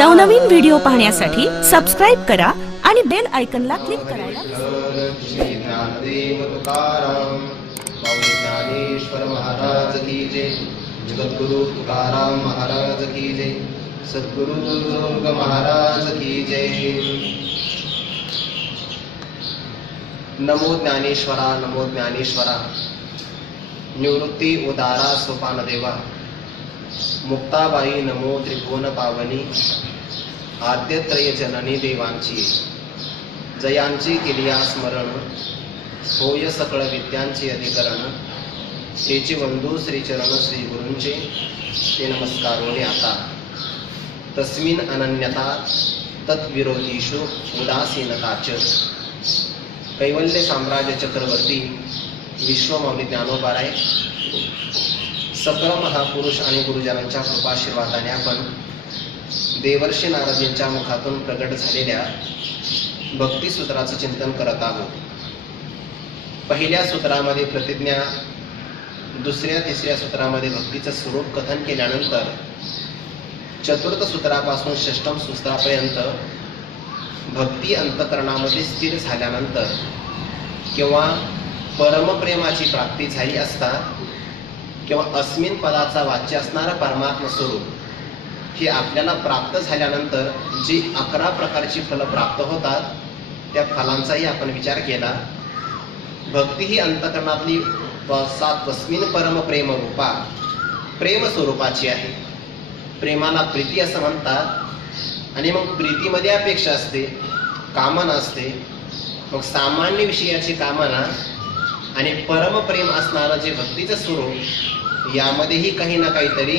नवनवीन व्हिडिओ पाहण्यासाठी सबस्क्राइब करा आणि बेल आयकॉनला क्लिक करायला श्री ज्ञानदेव तुकाराम स्वामी ज्ञानेश्वर महाराज की जय। जगद्गुरु तुकाराम महाराज की जय। सद्गुरु योग महाराज की जय। नमो ज्ञानेश्वरा, नमो ज्ञानेश्वरा। निवृत्ती उदारा सोपान देवा, मुक्ताबाई नमो त्रिभुवन पावनी। आद्यत्रय जननी देवांची, जयांची केलिया स्मरण, होय सकळ विद्यांची अधिकरण। तेचे वंदू श्रीचरण श्री गुरूंचे, ते नमस्कारोने आता। तस्मिन अनन्यता तत्विरोधीषु उदासीनताच। कैवल्य साम्राज्य चक्रवर्ती विश्वमौली ज्ञानोबाराय सकळ महापुरुष आणि गुरुजनांच्या कृपाशीर्वादाने आपण देवर्षी नारदींच्या मुखातून प्रगट झालेल्या भक्ती सूत्राचं चिंतन करत आहोत। पहिल्या सूत्रामध्ये प्रतिज्ञा, दुसऱ्या तिसऱ्या सूत्रामध्ये भक्तीचं स्वरूप कथन केल्यानंतर चतुर्थ सूत्रापासून षष्टम सूत्रापर्यंत भक्ती अंतकरणामध्ये स्थिर झाल्यानंतर किंवा परमप्रेमाची प्राप्ती झाली असता किंवा अस्मिन पदाचा वाच्य असणारा परमात्मा स्वरूप हे आपल्याला प्राप्त झाल्यानंतर जी 11 प्रकारची फलं प्राप्त होतात त्या फलांचाही आपण विचार केला। भक्ती ही अंतकरणातली तस्मिन परमप्रेम रूपा प्रेम स्वरूपाची आहे। प्रेमाला प्रीती असं म्हणतात आणि मग प्रीतीमध्ये अपेक्षा असते, कामना असते। मग सामान्य विषयाची कामना आणि परमप्रेम असणारं जे भक्तीचं स्वरूप यामध्येही काही ना काहीतरी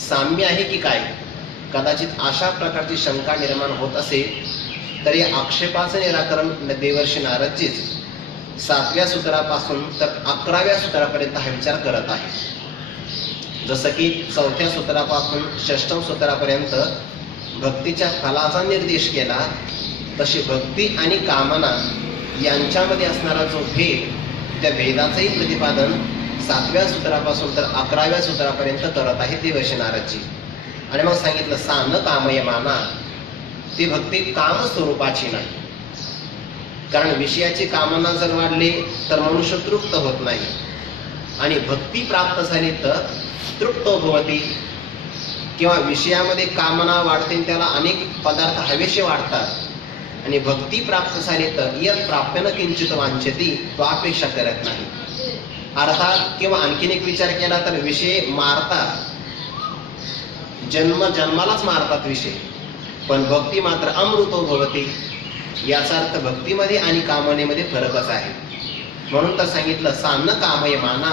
साम्य आहे की काय, कदाचित अशा प्रकारची शंका निर्माण होत असेल तर या आक्षेपाचं निराकरण देवर्षी नारदजीच 7व्या सूत्रापासून तर 11व्या सूत्रापर्यंत हा विचार करत आहे। जसं की 4थ्या सूत्रापासून षष्टम सूत्रापर्यंत भक्तीच्या फलाचा निर्देश केला, तशी भक्ती आणि कामना यांच्यामध्ये असणारा जो भेद, त्या भेदाचंही प्रतिपादन 7व्या सूत्रापासून तर 11व्या सूत्रापर्यंत करत आहे देवर्षी नारदजी। आणि मग सांगितलं सा न कामयमाना, ती भक्ती काम स्वरूपाची नाही। कारण विषयाची कामना जर वाढली तर मनुष्य तृप्त होत नाही आणि भक्ती प्राप्त झाली तर तृप्त भवती। किंवा विषयामध्ये कामना वाढते, त्याला अनेक पदार्थ हवेसे वाढतात आणि भक्ती प्राप्त झाली तर यत् प्राप्यन किंचित वांछती, तो अपेक्षा करत नाही। अर्थात किंवा आणखीन एक विचार केला तर विषय मारतात, जन्मालाच मारतात विषय, पण भक्ती मात्र अमृतो भवती। याचा अर्थ भक्तीमध्ये आणि कामनेमध्ये फरकच आहे। म्हणून तर सांगितलं सा न कामयमाना,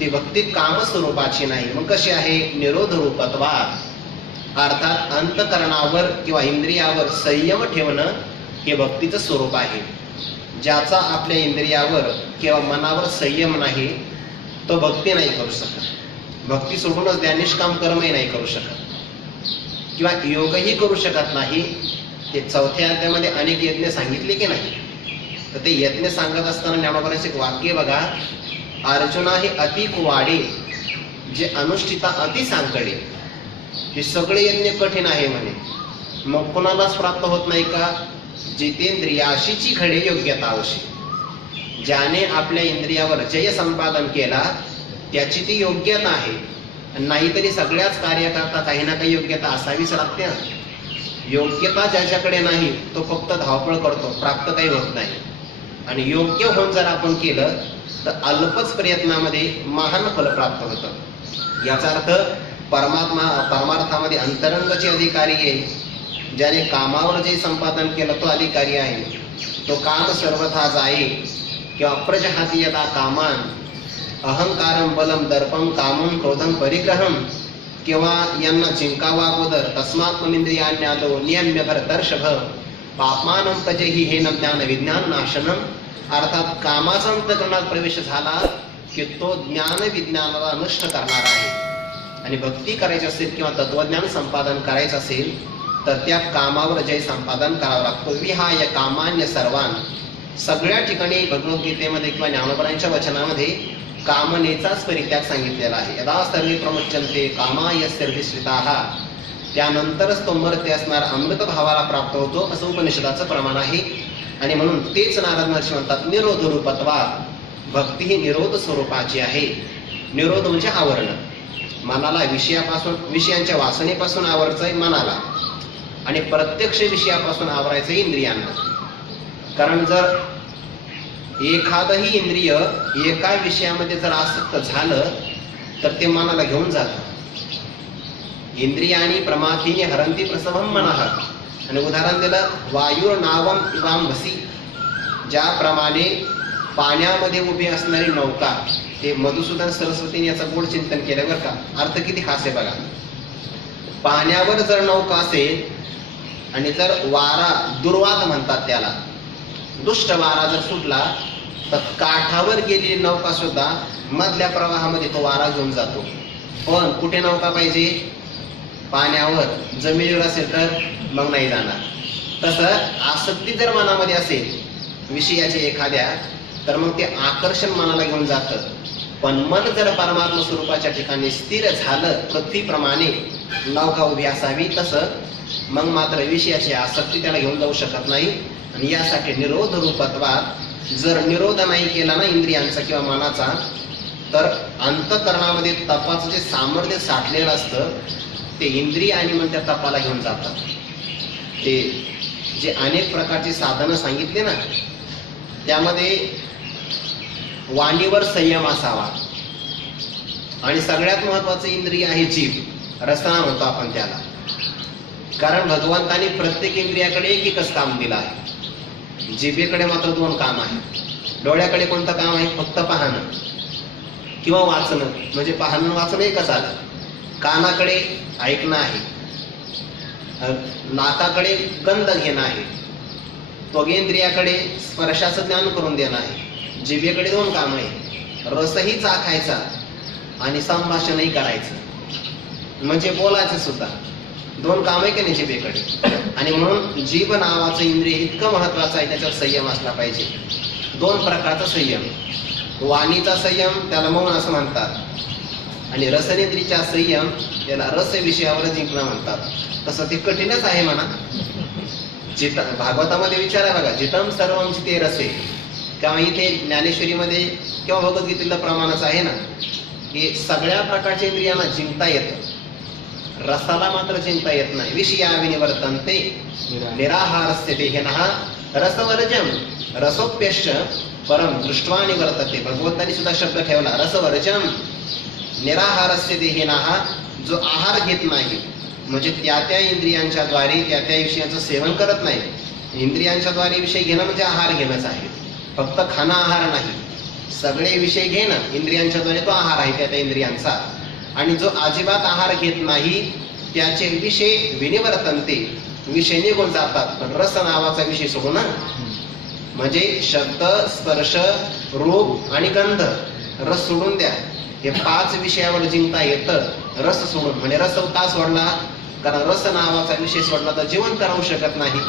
ती भक्ती काम स्वरूपाची नाही। मग कशी आहे? निरोध रूपत्वात, अर्थात अंतकरणावर किंवा इंद्रियावर संयम ठेवणं हे भक्तीचं स्वरूप आहे। ज्याचा आपल्या इंद्रियावर किंवा मनावर संयम नाही तो भक्ती नाही करू शकत। भक्ती सोडूनच त्या निष्काम कर्मही नाही करू शकत किंवा योगही करू शकत नाही। ते 4थ्या अध्यायामध्ये अनेक यज्ञ सांगितले की नाही, तर ते यज्ञ सांगत असताना ज्ञानोबारांचे एक वाक्य बघा, अर्जुना हे अति कुवाडे, जे अनुष्ठिता अति सांकडे। हे सगळे यज्ञ कठीण आहे म्हणे, मग कोणालाच प्राप्त होत नाही का? जितेंद्रियाशीची घडे योग्यता अवशी, ज्याने आपल्या इंद्रियावर जय संपादन केला त्याची ती योग्यता आहे। नाहीतरी सगळ्याच कार्याकरता काही ना काही योग्यता असावीच लागते। योग्यता ज्याच्याकडे नाही तो फक्त धावपळ करतो, प्राप्त काही होत नाही। आणि योग्य होऊन जर आपण केलं तर अल्पच प्रयत्नामध्ये महान फल प्राप्त होतं। याचा अर्थ परमार्थामध्ये अंतरंगचे अधिकारी आहे, ज्याने कामावर जे संपादन केलं तो अधिकारी आहे। तो काम सर्वथा जाये किंवा अप्रजहाती यदा कामान अहंकारम बलम दर्पम कामम क्रोधम परिग्रहम, किंवा यांना जिंकावा अगोदर तस्मात् मनिंद्रियाण्यादो नियम्य भरतर्षभ पापमानं तजेहि हेन ज्ञान विज्ञान नाशनम। अर्थात कामाचा अंतकरणात प्रवेश झाला की तो ज्ञान विज्ञानाला नष्ट करणार आहे। आणि भक्ती करायची असेल किंवा तत्वज्ञान संपादन करायचं असेल तर त्या कामावर जय संपादन करावं लागतो। विहाय कामान्य सर्वान, सगळ्या ठिकाणी भगवद्गीतेमध्ये किंवा ज्ञानोबारांच्या वचनामध्ये कामनेचाच परित्याग सांगितलेला आहे। यदा सर्वे प्रमुच्यन्ते कामाय सर्वे श्रिताः त्यानंतरच तो मर्त्य असणारा अमृत भावाला प्राप्त होतो, असं उपनिषदाचं प्रमाण आहे. आणि म्हणून तेच नारद महर्षी म्हणतात निरोध रूपत्वा, भक्ती ही निरोध स्वरूपाची आहे. निरोध म्हणजे आवरण, मनाला विषयांच्या वासनेपासून आवरायचंय मनाला, आणि प्रत्यक्ष विषयापासून आवरायचंय इंद्रियांना. कारण जर एखादही इंद्रिय एका विषयामध्ये जर आसक्त झालं तर ते मनाला घेऊन जातं. इंद्रियानी प्रमाथीने हरंती प्रसभम मनः. आणि उदाहरण दिलं वायुर नावम इवांभसी, ज्याप्रमाणे पाण्यामध्ये उभी असणारी नौका, ते मधुसूदन सरस्वतीने याचं गोड चिंतन केलं बरं का. अर्थ किती खास आहे बघा. पाण्यावर जर नौका असेल आणि जर वारा, दुर्वात म्हणतात त्याला, दुष्ट वारा जर सुटला तर काठावर गेलेली नौका सुद्धा मधल्या प्रवाहामध्ये तो वारा घेऊन जातो. पण कुठे नौका पाहिजे? पाण्यावर. जमिनीवर असेल तर मग नाही जाणार. तसं आसक्ती जर मनामध्ये असेल विषयाची एखाद्या, तर मग ते आकर्षण मनाला घेऊन जातं. पण मन जर परमात्मा स्वरूपाच्या ठिकाणी स्थिर झालं, पृथ्वीप्रमाणे नौका उभी असावी, तसं मग मात्र विषयाची आसक्ती त्याला घेऊन जाऊ शकत नाही. आणि यासाठी निरोध रूपत्वात जर निरोध नाही केला ना इंद्रियांचा किंवा मनाचा, तर अंतःकरणामध्ये तपाचं जे सामर्थ्य साठलेलं असतं ते इंद्रिय आणि मग त्या तपाला घेऊन जातात. ते जे अनेक प्रकारची साधनं सांगितले ना, त्यामध्ये वाणीवर संयम असावा. आणि सगळ्यात महत्वाचं इंद्रिय आहे जीभ, रसना म्हणतो आपण त्याला. कारण भगवंतानी प्रत्येक इंद्रियाकडे एक एकच काम दिलं आहे. जिभेकडे मात्र 2 काम आहेत. डोळ्याकडे कोणतं काम आहे? फक्त पाहणं किंवा वाचणं, म्हणजे पाहणं वाचणं एकच आलं. कानाकडे ऐकणं आहे, नाकाकडे गंध घेणं आहे, त्वगेंद्रियाकडे स्पर्शाचं ज्ञान करून देणं आहे. जिभेकडे 2 काम आहे, रसही चाखायचा आणि संभाषणही करायचं, म्हणजे बोलायचं सुद्धा. 2 काम आहे की नाही जिभेकडे. आणि म्हणून जीभ नावाचं इंद्रिय इतकं महत्वाचं आहे, त्याच्यावर संयम असला पाहिजे. 2 प्रकारचा संयम. वाणीचा संयम त्याला मौन असं म्हणतात, आणि रसनेंद्रियचा संयम त्याला रस विषयावर जिंकणं म्हणतात. तसं ते कठीणच आहे म्हणा. भागवतामध्ये विचार आहे बघा, जितम सर्वम जिते रसे, किंवा इथे ज्ञानेश्वरीमध्ये किंवा भगवद्गीतेला प्रमाणच आहे ना, की सगळ्या प्रकारच्या इंद्रियांना जिंकता येतं, रसाला मात्र जिंकता येत नाही. विषया विनिवर्तन्ते निराहारस्य देहिनः रसवर्जम रसोप्यश्च परम दृष्ट्वा निवर्तते. भगवंतांनी सुद्धा शब्द ठेवला, रसवर्जम निराहारस्य देहिनः, जो आहार घेत नाही, म्हणजे त्या इंद्रियांच्या द्वारे त्या विषयाचं सेवन करत नाही. इंद्रियांच्या द्वारे विषय घेणं म्हणजे आहार घेणंच आहे. फक्त खाणं आहार नाही, सगळे विषय घेणं इंद्रियांच्या द्वारे तो आहार आहे त्या इंद्रियांचा. आणि जो अजिबात आहार घेत नाही त्याचे विषय विनिवर्तन्ते, विषय निघून जातात. पण रस नावाचा विषय सोडून, म्हणजे शब्द, स्पर्श, रूप आणि गंध, रस सोडून द्या. हे 5 विषयावर जिंकता येतं रस सोडून. म्हणजे रस का सोडला? कारण रस नावाचा विषय सोडला तर जिवंत राहू शकत नाही.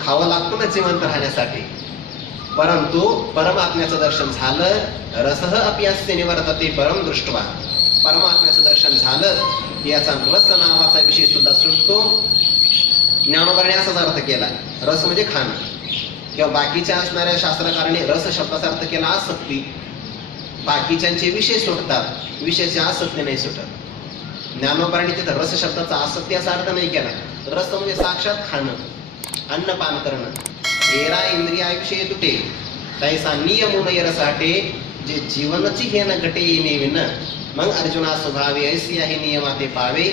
खावं लागतं ना जिवंत राहण्यासाठी. परंतु परमात्म्याचं दर्शन झालं, रसः अपि अस्य निवर्तते परम दृष्ट्वा. परमात्म्याचं दर्शन झालं याचा रस नावाचा विषय सुद्धा सुटतो. ज्ञानोबाने असाच अर्थ केला, रस म्हणजे खाणं. किंवा बाकीच्या असणाऱ्या शास्त्रकारांनी रस शब्दाचा अर्थ केला आसक्ती. बाकीच्यांचे विषय सुटतात, विषयाची आसक्ती नाही सुटत. ज्ञानोबाने तिथं रस शब्दाचा आसक्ती असा अर्थ नाही केला. रस म्हणजे साक्षात खाणं, अन्नपान करणं. एरा इंद्रिया विषय तुटे तैसा नियमून रसाटे, जे जीवनची घेणं घटे नेविन. मग अर्जुना स्वभावे ऐसी आहे नियमाते पावे,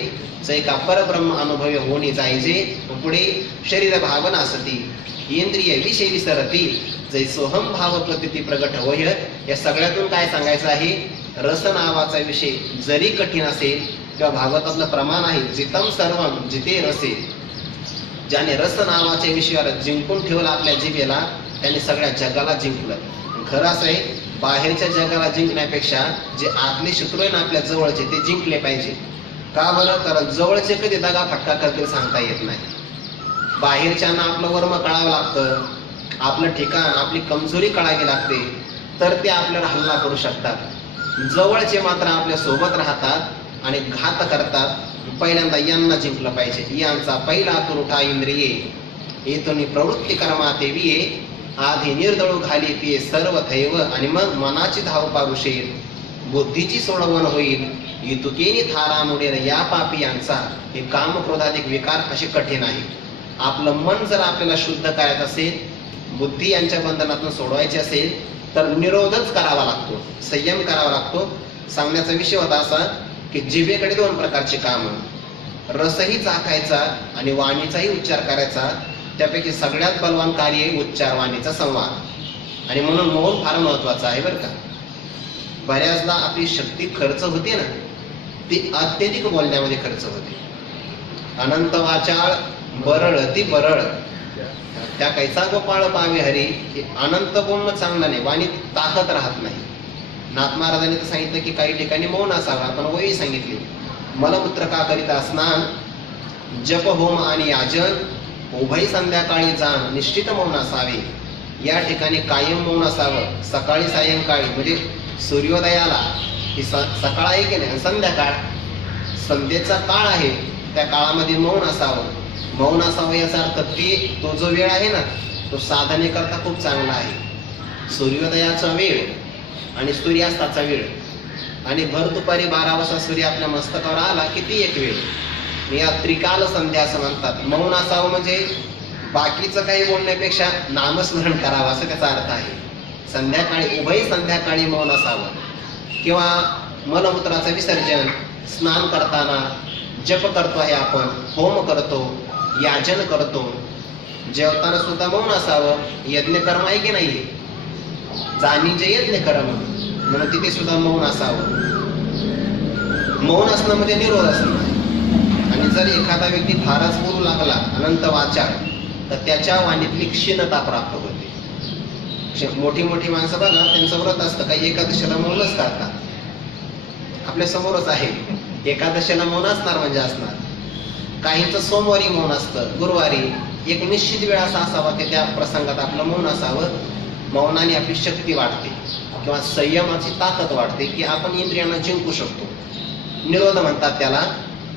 जैका परब्रह्म अनुभव होणे जायजे. पुढे शरीर भावना असती, इंद्रिय विषय विसरती, जै सोहम भाव प्रतीती प्रगट होय. या सगळ्यातून काय सांगायचं आहे? रस नावाचा विषय जरी कठीण असेल, किंवा भागवतातलं प्रमाण आहे जितम सर्वम जिते रसे, ज्याने रस नावाच्या विषयावर जिंकून ठेवलं आपल्या जिभेला, त्याने सगळ्या जगाला जिंकलं. खरं असं आहे, बाहेरच्या जगाला जिंकण्यापेक्षा जे आतले शत्रू आहे ना आपल्या जवळचे, ते जिंकले पाहिजे. का बरं? कारण जवळचे कधी दगा फटका करतील सांगता येत नाही. बाहेरच्यांना आपलं वर्म कळावं लागतं, आपलं ठिकाण, आपली कमजोरी कळावी लागते, तर ते आपल्याला हल्ला करू शकतात. जवळचे मात्र आपल्या सोबत राहतात आणि घात करतात. पहिल्यांदा यांना जिंकलं पाहिजे. यांचा पहिला तुरुठा इंद्रिये येतून प्रवृत्ती कर्मा देवीये आधी निर्दळू घाली पिये सर्व दैव. आणि मग मनाची धाव पारुषेल बुद्धीची सोडवण होईल. इतुकेनी थारा मुडेल या पापी यांचा. हे काम क्रोधाधिक विकार असे कठीण आहे. आपलं मन जर आपल्याला शुद्ध करायचं असेल, बुद्धी यांच्या बंधनातून सोडवायची असेल तर निरोधच करावा लागतो, संयम करावा लागतो. सांगण्याचा विषय होता असा की जिभेकडे दोन प्रकारचे काम, रसही चाखायचा आणि वाणीचाही उच्चार करायचा. त्यापैकी सगळ्यात बलवान कार्य उच्चार वाणीचा संवाद. आणि म्हणून मौन फार महत्वाचं आहे बरं का. बऱ्याचदा आपली शक्ती खर्च होते ना, ती अत्यधिक बोलण्यामध्ये खर्च होते. अनंत वाचाळ बरळ ती बरळ त्या कैसा गोपाळ पावे हरी. अनंत बोलणं चांगलं नाही, वाणीत ताकद राहत नाही. नाथ महाराजांनी तर सांगितलं की काही ठिकाणी मौन असावा, पण वही सांगितली. मलमूत्र का करिता स्नान जप होम आणि याजन उभय संध्याकाळी जाण निश्चित मौन असावे. या ठिकाणी कायम मौन असावं. सकाळी सायंकाळी म्हणजे सूर्योदयाला ही सकाळ आहे की नाही, संध्याकाळ संध्येचा काळ आहे, त्या काळामध्ये मौन असावं. मौन असावं याचा अर्थ तो जो वेळ आहे ना, तो साधनेकरता खूप चांगला आहे. सूर्योदयाचा वेळ आणि सूर्यास्ताचा वेळ आणि भर दुपारी 12 वाजता सूर्य आपल्या मस्तकावर आला किती एक वेळ, या त्रिकाल संध्या असं म्हणतात. मौन असावं म्हणजे बाकीचं काही बोलण्यापेक्षा नामस्मरण करावं असं त्याचा अर्थ आहे. संध्याकाळी उभय संध्याकाळी मौन असावं. किंवा मलमूत्राचं विसर्जन, स्नान करताना, जप करतो आहे आपण, होम करतो, याजन करतो, जेवताना सुद्धा मौन असावं. यज्ञ कर्म आहे की नाही, जाणीचे यज्ञ कर्म म्हणून तिथे सुद्धा मौन असावं. मौन असणं म्हणजे निरोध असणं. आणि जर एखादा व्यक्ती फारच बोलू लागला अनंत वाचा तर त्याच्या वाणीतली क्षीणता प्राप्त होते. मोठी मोठी माणसं बघा, त्यांचं व्रत असतं, काही एकादशीला मौनच करतात. आपल्या समोरच आहे, एकादशीला मौन असणार म्हणजे असणार. काहींचं सोमवारी मौन असतं, गुरुवारी. एक निश्चित वेळ असा असावा की त्या प्रसंगात आपलं मौन असावं. मौनाने आपली शक्ती वाढते किंवा संयमाची ताकद वाढते की आपण इंद्रियांना जिंकू शकतो. निरोध म्हणतात त्याला.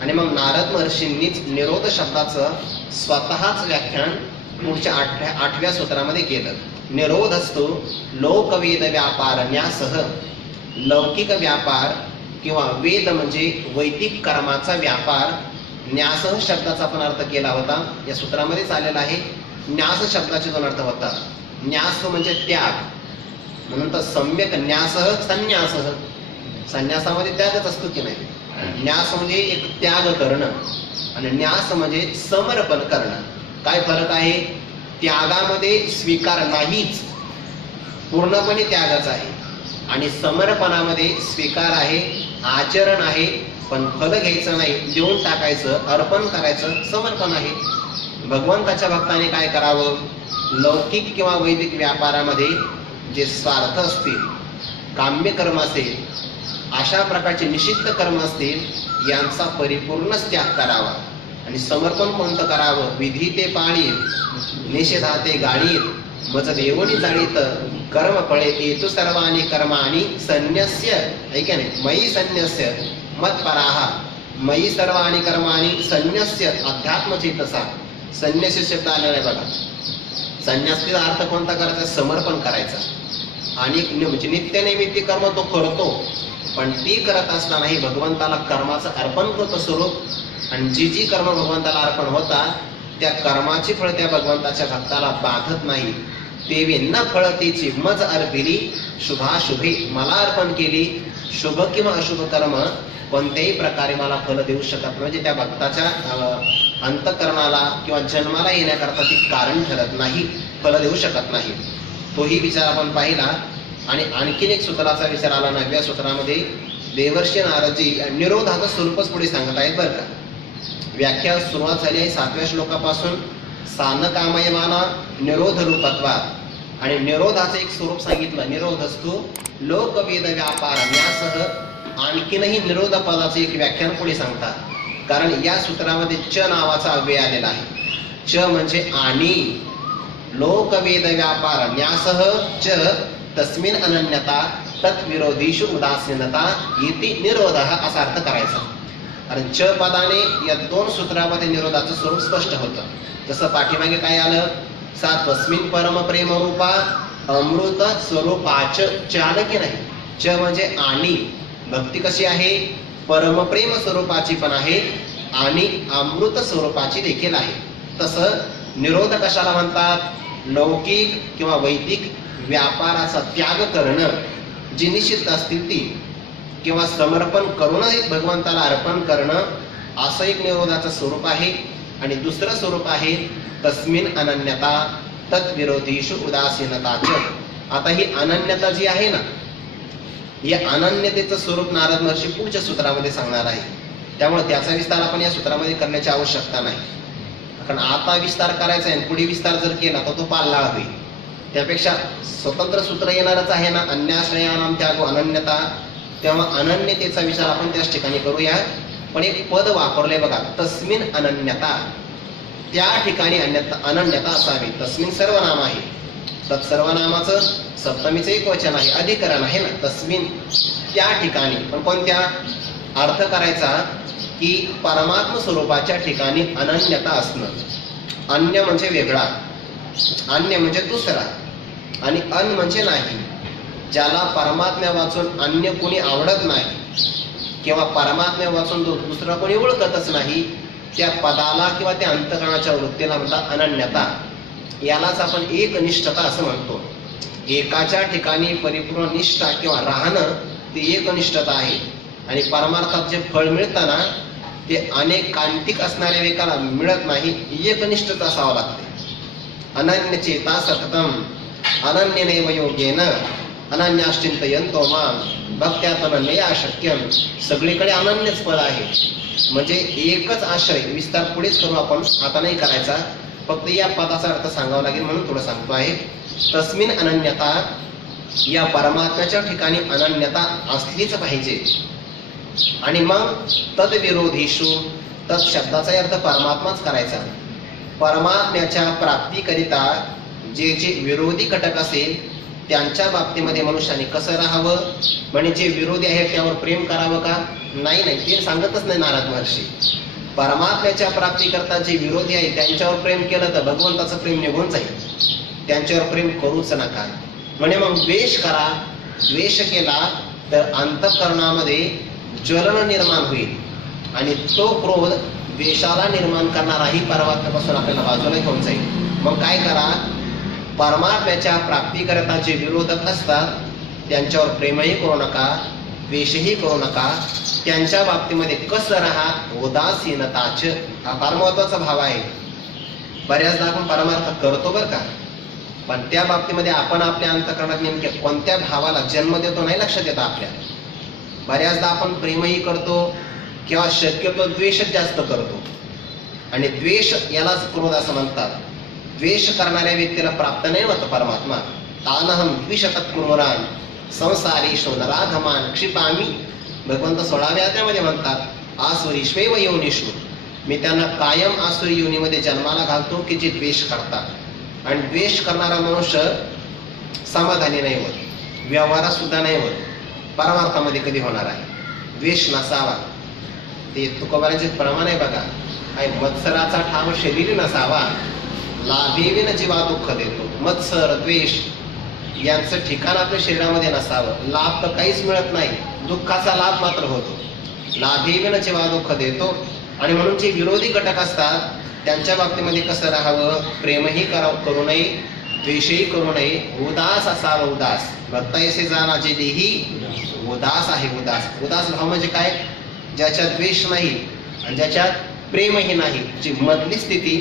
आणि मग नारद महर्षींनीच निरोध शब्दाचं स्वतःच व्याख्यान पुढच्या 8व्या सूत्रामध्ये केलं. निरोध असतो लोकवेद व्यापार न्यासह. लौकिक व्यापार किंवा वेद म्हणजे वैदिक कर्माचा व्यापार. न्यासह शब्दाचा आपण अर्थ केला होता, या सूत्रामध्येच आलेला आहे. न्यास शब्दाचे 2 अर्थ होतात. न्यास म्हणजे त्याग, म्हणून तर सम्यक न्यासह संन्यासह. संन्यासामध्ये त्यागच असतो की नाही. न्यास म्हणजे एक त्याग करणं आणि न्यास म्हणजे समर्पण करणं. काय फरक आहे? त्यागामध्ये स्वीकार नाहीच, पूर्णपणे त्यागच आहे. आणि समर्पणामध्ये स्वीकार आहे, आचरण आहे, पण फल घ्यायचं नाही, देऊन टाकायचं, अर्पण करायचं, समर्पण आहे. भगवंताच्या भक्ताने काय करावं? लौकिक किंवा वैदिक व्यापारामध्ये जे स्वार्थ असतील, काम्य कर्म असेल, अशा प्रकारचे निषिद्ध कर्म असतील, यांचा परिपूर्णच त्याग करावा. आणि समर्पण कोणतं करावं? विधी ते पाळीत, निषेधा ते गाडीत, मज देवणी जाळीत, कर्म फळे येतु सर्वानी कर्मानी संन्यस्य. ऐका नाही, मयी संन्यस्य मत्पराहा. मयी सर्वानी कर्मानी संन्यस्य अध्यात्मचेतसा. संन्यासी शब्द आलेला आहे बघा. संन्यासीचा अर्थ कोणता करायचा? समर्पण करायचा. आणि म्हणजे नित्यनैमित्तिक कर्म तो करतो, पण ती करत असतानाही भगवंताला कर्माचं अर्पण करतो स्वरूप. आणि जी कर्म भगवंताला अर्पण होतात त्या कर्माची फळ त्या भगवंताच्या भक्ताला बाधत नाही. तेवे न फळतेची मज अर्पिली शुभाशुभी. मला अर्पण केली, शुभ किंवा अशुभ कर्म कोणत्याही प्रकारे मला फल देऊ शकत, म्हणजे त्या भक्ताच्या अंतःकरणाला किंवा जन्माला येण्याकरता ती कारण ठरत नाही, फल देऊ शकत नाही. तोही विचार आपण पाहिला. आणि आणखीन एक सूत्राचा विचार आला 9व्या सूत्रामध्ये. देवर्षी नारदजी निरोधाचं स्वरूपच पुढे सांगत आहेत बरं का. व्याख्या सुरुवात झाली आहे 7व्या श्लोकापासून. सानकामयमाना निरोध रूपत्वात. आणि निरोधाचं एक स्वरूप सांगितलं. निरोध असतो लोकवेद व्यापार न्यासह. आणखीनही निरोध पदाचे एक व्याख्यान पुढे सांगतात, कारण या सूत्रामध्ये च नावाचा अव्यय आलेला आहे. च म्हणजे आणि. लोकवेद व्यापार न्यासह च तस्मिन अनन्यता तत्विरोधीषु उदासीनता इति निरोध असा अर्थ करायचा. आणि च पदाने या दोन सूत्रामध्ये निरोधाचं स्वरूप स्पष्ट होतं. जसं पाठीमागे काय आलं, सा तस्मिन परम प्रेम रूपा अमृत स्वरूपाच चाल की नाही. च म्हणजे आणि, भक्ती कशी आहे, परमप्रेम स्वरूपाची पण आहे आणि अमृत स्वरूपाची देखील आहे. तसं निरोध कशाला म्हणतात, लौकिक किंवा वैदिक व्यापाराचा त्याग करणं, जी निश्चित असतील ती, किंवा समर्पण करूनच भगवंताला अर्पण करणं, असं एक निरोधाचं स्वरूप आहे. आणि दुसरं स्वरूप आहे तस्मिन अनन्यता तत्विरोधीषु उदासीनताच. आता ही अनन्यता जी आहे ना, या अनन्यतेचं स्वरूप नारद महर्षी पुढच्या सूत्रामध्ये सांगणार आहे. त्यामुळे त्याचा विस्तार आपण या सूत्रामध्ये करण्याची आवश्यकता नाही, कारण आता विस्तार करायचा आहे, पुढे विस्तार जर केला तर तो पाल्ला होईल. त्यापेक्षा स्वतंत्र सूत्र येणारच आहे ना, अन्याश्रयानाम त्यागो अनन्यता. तेव्हा अनन्यतेचा विचार आपण त्याच ठिकाणी करूया. पण एक पद वापरले बघा, तस्मिन अनन्यता, त्या ठिकाणी अनन्यता असावी. तस्मिन सर्वनाम आहे, तत्सर्वनामाचं सप्तमीचं एक वचन आहे, अधिकरण आहे ना, तस्मिन त्या ठिकाणी. पण कोणत्या, अर्थ करायचा की परमात्म स्वरूपाच्या ठिकाणी अनन्यता असणं. अन्य म्हणजे वेगळा, अन्य म्हणजे दुसरा, आणि अन म्हणजे नाही. ज्याला परमात्म्या वाचून अन्य कोणी आवडत नाही किंवा परमात्म्या वाचून दुसरा कोणी ओळखतच नाही, त्या पदाला किंवा त्या अंतकरणाच्या वृत्तीला म्हणतात अनन्यता. यालाच आपण एकनिष्ठता असं म्हणतो. एकाच्या ठिकाणी परिपूर्ण निष्ठा किंवा राहणं ती एकनिष्ठता आहे. आणि परमार्थात जे फळ मिळतं ना, ते अनेक कांतिक असणाऱ्या एकाला मिळत नाही, एकनिष्ठता असावं लागते. अनन्य चेता सततम अनन्यनैव योगेन अनन्याश्चिंतयन्तो माम भक्त्यातनन्यया शक्यम. सगळीकडे अनन्यच फळ आहे, म्हणजे एकच आश्रय. विस्तार पुढेच करू आपण, आता नाही करायचा, फक्त या पदाचा अर्थ सांगावा लागेल म्हणून थोडं सांगतो आहे. तस्मिन अनन्यता, या परमात्म्याच्या ठिकाणी अनन्यता असलीच पाहिजे. आणि मग तद्विरोधीषु, तत् शब्दाचा अर्थ परमात्माच करायचा. परमात्म्याच्या प्राप्तीकरिता जे जे विरोधी घटक असेल त्यांच्या बाबतीमध्ये मनुष्याने कसं राहावं, म्हणजे जे विरोधी आहे त्यावर प्रेम करावं का, नाही, ते सांगतच नाही नारद महर्षी. परमात्म्याच्या प्राप्तीकरता जे विरोधी आहे त्यांच्यावर प्रेम केलं तर भगवंताचं प्रेम निघून जाईल. त्यांच्यावर प्रेम करूच नका. म्हणजे मग द्वेष करा, द्वेष केला तर अंतःकरणामध्ये ज्वलन निर्माण होईल, आणि तो क्रोध द्वेषाला निर्माण करणाराही परमात्म्यापासून आपल्याला बाजूला घेऊन जाईल. मग काय करा, परमात्म्याच्या प्राप्तीकरता जे विरोधक असतात त्यांच्यावर प्रेमही करू नका, द्वेषही करू नका. त्यांच्या बाबतीमध्ये कसं राहा, उदासीनताच. हा फार महत्वाचा भाव आहे. बऱ्याचदा आपण परमार्थ करतो बरं का, पण त्या बाबतीमध्ये आपण आपल्या अंतःकरणात नेमक्या कोणत्या भावाला जन्म देतो नाही लक्षात येतं आपल्या. बऱ्याचदा आपण प्रेमही करतो किंवा शक्यतो द्वेषच जास्त करतो, आणि द्वेष यालाच क्रोध असं म्हणतात. द्वेष करणाऱ्या व्यक्तीला प्राप्त नाही होत परमात्मा. तानहम द्विशतत्पुरान संसारेषु नराधमान क्षिपामी. भगवंत 16व्या अध्यायामध्ये म्हणतात आसुरीष्वैव योनिषु, मी त्यांना कायम आसुरी योनीमध्ये जन्माला घालतो की जे द्वेष करतात. आणि द्वेष करणारा मनुष्य समाधानी नाही होत, व्यवहारात सुद्धा नाही होत, परमार्थामध्ये कधी होणार आहे. द्वेष नसावा, ते तुकोबाराचे प्रमाण आहे बघा. मत्सराचा ठाव शरीर नसावा, लाभेविन जीवा दुःख देतो. मत्सर द्वेष यांचं ठिकाण आपल्या शरीरामध्ये नसावं. लाभ तर काहीच मिळत नाही, दुःखाचा लाभ मात्र होतो. लाभेविन जीवा दुःख देतो. आणि म्हणून जे विरोधी घटक असतात त्यांच्या बाबतीमध्ये कसं राहावं, प्रेमही करू नये, द्वेषही करू नये, उदास असावं. उदास भक्तायसे जाना जे देही उदास आहे. उदास भाव म्हणजे काय, ज्याच्यात द्वेष नाही आणि ज्याच्यात प्रेमही नाही, जी मधली स्थिती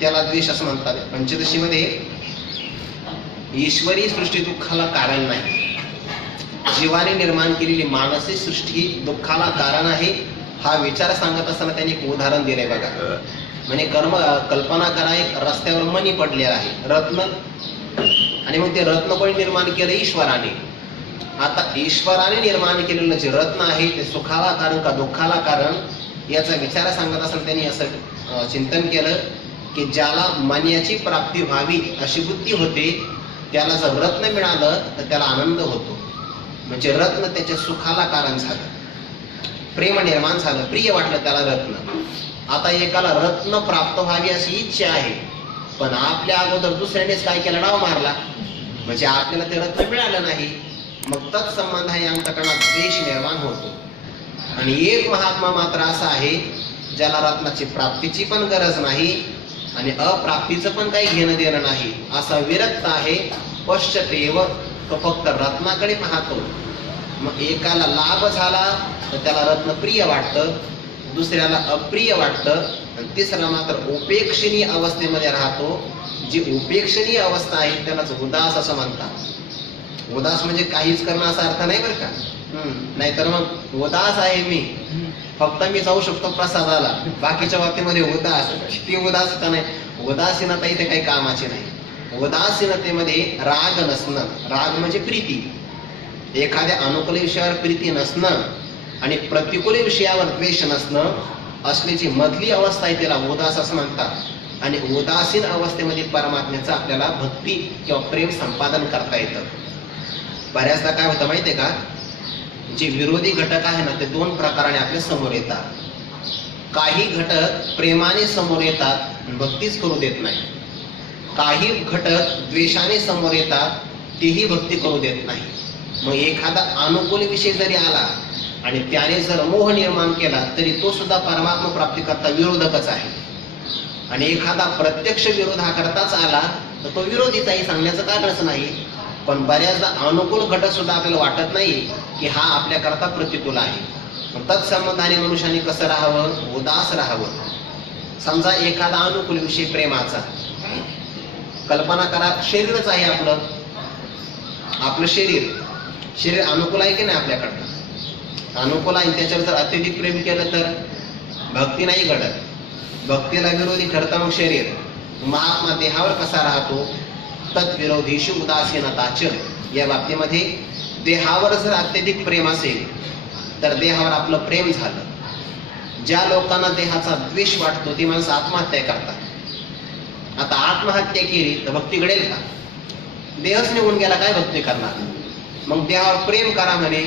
त्याला द्वेष असं म्हणतात. पंचदशीमध्ये ईश्वरी सृष्टी दुःखाला कारण नाही, जीवाने निर्माण केलेली मानसिक सृष्टी दुःखाला कारण आहे. हा विचार सांगत असताना त्यांनी एक उदाहरण दिलंय बघा. म्हणजे कल्पना करा, एक रस्त्यावर मणी पडलेला आहे, रत्न, आणि मग ते रत्न कोणी निर्माण केलं, ईश्वराने. आता ईश्वराने निर्माण केलेलं जे रत्न आहे ते सुखाला कारण का दुःखाला कारण, याचा विचार सांगत असताना त्यांनी असं चिंतन केलं की ज्याला मण्याची प्राप्ती व्हावी अशी बुद्धी होते, त्याला जर रत्न मिळालं तर त्याला आनंद होतो, म्हणजे रत्न त्याच्या सुखाला कारण झालं. प्रेम निर्माण झालं, प्रिय वाटलं त्याला रत्न. आता एकाला रत्न प्राप्त व्हावी अशी इच्छा आहे, पण आपल्या अगोदर दुसऱ्यानेच काय केलं, डाव मारला, म्हणजे आपल्याला ते रत्न मिळालं नाही. मग तत्संबंध आहे अंतकरणात द्वेष निर्माण होतो. आणि एक महात्मा मात्र असा आहे ज्याला रत्नाची प्राप्तीची पण गरज नाही आणि अप्राप्तीचं पण काही घेणं देणं नाही, असा विरक्त आहे. पश्चतेव, तो फक्त रत्नाकडे पाहतो. मग एकाला लाभ झाला तर त्याला रत्न प्रिय वाटतं, दुसऱ्याला अप्रिय वाटतं, आणि तिसरा मात्र उपेक्षणीय अवस्थेमध्ये राहतो. जी उपेक्षणीय अवस्था आहे त्यालाच उदास असं म्हणतात. उदास म्हणजे काहीच करणं असा अर्थ नाही बरं का. नाहीतर मग उदास आहे मी, फक्त मी जाऊ शकतो प्रसादाला, बाकीच्या बाबतीमध्ये उदास, ती उदासता नाही. उदासीनता इथे काही कामाची नाही. उदासीनतेमध्ये राग नसणं, राग म्हणजे प्रीती, एखाद्या अनुकूल विषयावर प्रीती नसणं आणि प्रतिकूल विषयावर द्वेष नसणं असली जी मधली अवस्था आहे त्याला उदास असं म्हणतात. आणि उदासीन अवस्थेमध्ये परमात्म्याचं आपल्याला भक्ती किंवा प्रेम संपादन करता येतं. बऱ्याचदा काय होतं माहितीये का, जे विरोधी घटक आहे ना ते दोन प्रकाराने आपल्या समोर येतात. काही घटक प्रेमाने समोर येतात, भक्तीच करू देत नाही. काही घटक द्वेषाने समोर येतात, तेही भक्ती करू देत नाही. मग एखादा अनुकूल विषय जरी आला आणि त्याने जर मोह निर्माण केला तरी तो सुद्धा परमात्मा प्राप्ती करता विरोधकच आहे. आणि एखादा प्रत्यक्ष विरोध हा करताच आला तर तो विरोधीचाही सांगण्याचं कारणच नाही. पण बऱ्याचदा अनुकूल घटक सुद्धा आपल्याला वाटत नाही की हा आपल्याकरता प्रतिकूल आहे. तत्संबंधाने मनुष्याने कसं राहावं, उदास राहावं. समजा एखादा अनुकूल विषय प्रेमाचा, कल्पना करा शरीरच आहे आपलं, आपलं शरीर अनुकूल आहे की नाही आपल्याकडनं, अनुकूल आहे. त्याच्यावर जर अत्यधिक प्रेम केलं तर भक्ती नाही घडत, भक्तीला विरोधी ठरतं मग शरीर. महात्मा देहावर कसा राहतो, तत्विरोधीशी उदासीनताच. या बाबतीमध्ये देहावर जर अत्यधिक प्रेम असेल तर देहावर आपलं प्रेम झालं. ज्या लोकांना देहाचा द्वेष वाटतो ती माणसं आत्महत्या करतात. आता आत्महत्या केली तर भक्ती घडेल का, देहच निघून गेला, काय भक्ती करणार. मग देहावर प्रेम करा म्हणे,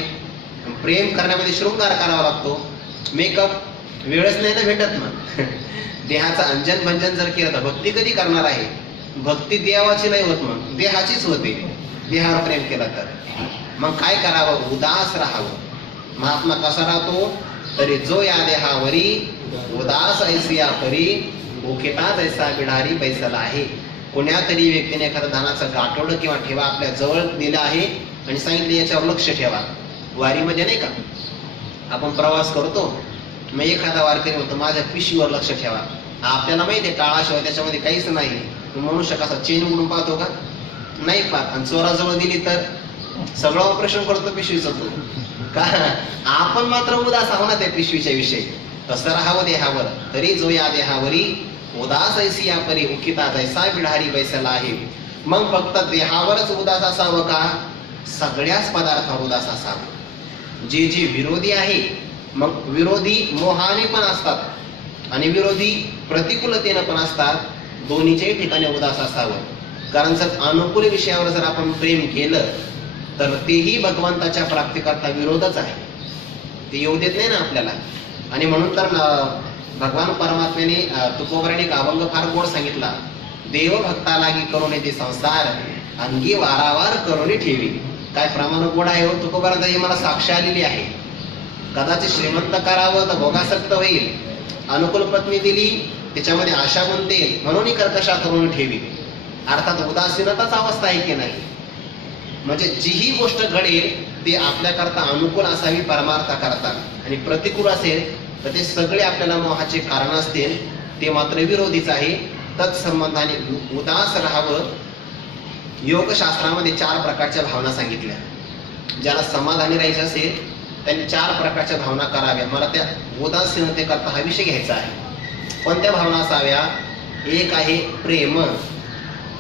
प्रेम करण्यामध्ये शृंगार करावा लागतो, मेकअप वेळच नाही ना भेटत. मग देहाचं अंजन भंजन जर केलं तर भक्ती कधी करणार आहे. भक्ती देवाची नाही होत, मग देहाचीच होते. देहावर प्रेम केलं तर मग काय करावं, उदास राहावं. महात्मा कसा राहतो, तरी जो या देहावरी उदास ऐसिया परी, ओखेता जैसा बिडारी बैसला आहे. कोण्या तरी व्यक्तीने एखादं धानाचं गाठोडं किंवा ठेवा आपल्या जवळ दिलं आहे आणि सांगितलं याच्यावर लक्ष ठेवा. वारीमध्ये नाही का आपण प्रवास करतो, मग एखादा वारकरी म्हणतो माझ्या पिशवीवर लक्ष ठेवा. आपल्याला माहिती आहे टाळाशिवाय त्याच्यामध्ये काहीच नाही. मनुष्य कसा चेन उडून पाहतो का, नाही पाहत. आणि चोराजवळ दिली तर सगळं ऑपरेशन करतो पिशवीचं तो का. आपण मात्र उदास आहो ना त्या पिशवीच्या विषयी. तसं राहावं देहावर, तरी जो या देहावरी उदास ऐसी या परी, उकिता जैसा बिडारी बैसला आहे. मग फक्त देहावरच उदास असावं का, सगळ्याच पदार्थावर उदास असावं. जे जे विरोधी आहे, मग विरोधी मोहाने पण असतात आणि विरोधी प्रतिकूलतेनं पण असतात, दोन्हीच्याही ठिकाणी उदास असावं. कारण जर अनुकूल विषयावर जर आपण प्रेम केलं तर तेही भगवंताच्या प्राप्तीकरता विरोधच आहे, ते येऊ देत नाही ना आपल्याला. आणि म्हणून तर भगवान परमात्म्याने तुकोबराने एक अभंग फार गोड सांगितला, देव भक्ता लागी करून ते संसार, अंगी वारावार करून ठेवी. काय प्रमाण गोड आहे हो. तुकोबरांचा ही मला साक्ष आलेली आहे. कदाचित श्रीमंत करावं तर भोगासक्त होईल, अनुकूल पत्नी दिली त्याच्यामध्ये आशा गुंतेल म्हणून कर्कशा करून ठेवी. अर्थात उदासीनताच अवस्था आहे की नाही. म्हणजे जीही गोष्ट घडेल ती आपल्याकरता अनुकूल असावी परमार्था करता, आणि प्रतिकूल असेल तर ते सगळे आपल्याला मोहाचे कारण असतील, ते मात्र विरोधीच आहे. तत्संबंधाने उदास राहावं. योगशास्त्रामध्ये 4 प्रकारच्या भावना सांगितल्या. ज्याला समाधानी राहायचे असेल त्यांनी 4 प्रकारच्या भावना कराव्या. मला त्या उदासीनतेकरता हा विषय घ्यायचा आहे. कोणत्या भावना असाव्या, एक आहे प्रेम,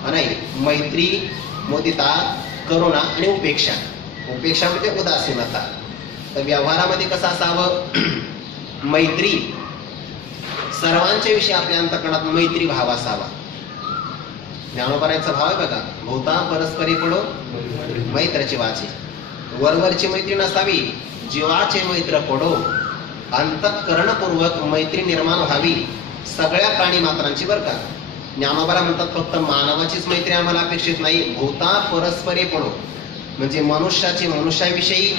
नाही मैत्री, मुदिता, करुणा आणि उपेक्षा. उपेक्षा म्हणजे उदासीनता. तर व्यवहारामध्ये कसं असावं, मैत्री, सर्वांच्या विषयी आपल्या अंतःकरणात मैत्री भाव असावा. ज्ञानोबरायांचा भाव आहे बघा, भूता परस्परी पडो मैत्राची वाचे. वरवरची मैत्री नसावी, जीवाचे मैत्र पडो. अंतःकरणपूर्वक मैत्री निर्माण व्हावी सगळ्या प्राणी मात्रांची बरं का. ज्ञानोबाला म्हणतात फक्त मानवाचीच मैत्री आम्हाला अपेक्षित नाही, भूता परस्परे पडो, म्हणजे मनुष्याची मनुष्याविषयी,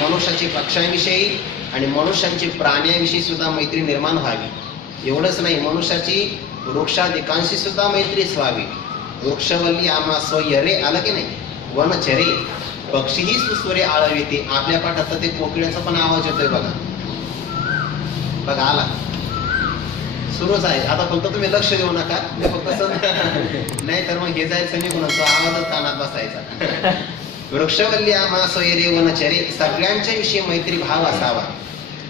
मनुष्याची पक्ष्यांविषयी आणि मनुष्यांची प्राण्यांविषयी सुद्धा मैत्री निर्माण व्हावी. एवढंच नाही, मनुष्याची वृक्षादिकांशी सुद्धा मैत्रीच व्हावी. वृक्षवल्ली आम्हा सोयरे आलं की नाही, वनचरे पक्षीही सुस्वरे आळविते. आपल्या पाठात तर ते कोकिळ्याचा पण आवाज येतोय बघा, बघा आला, सुरूच आहे. आता फक्त तुम्ही लक्ष देऊ नका, ते फक्त नाही तर मग हे जायचं निघून तो आवाजच कानात बसायचा. वृक्षवल्ली आम्हा सोयरे वनचरे, सगळ्यांच्या विषयी मैत्री भाव असावा.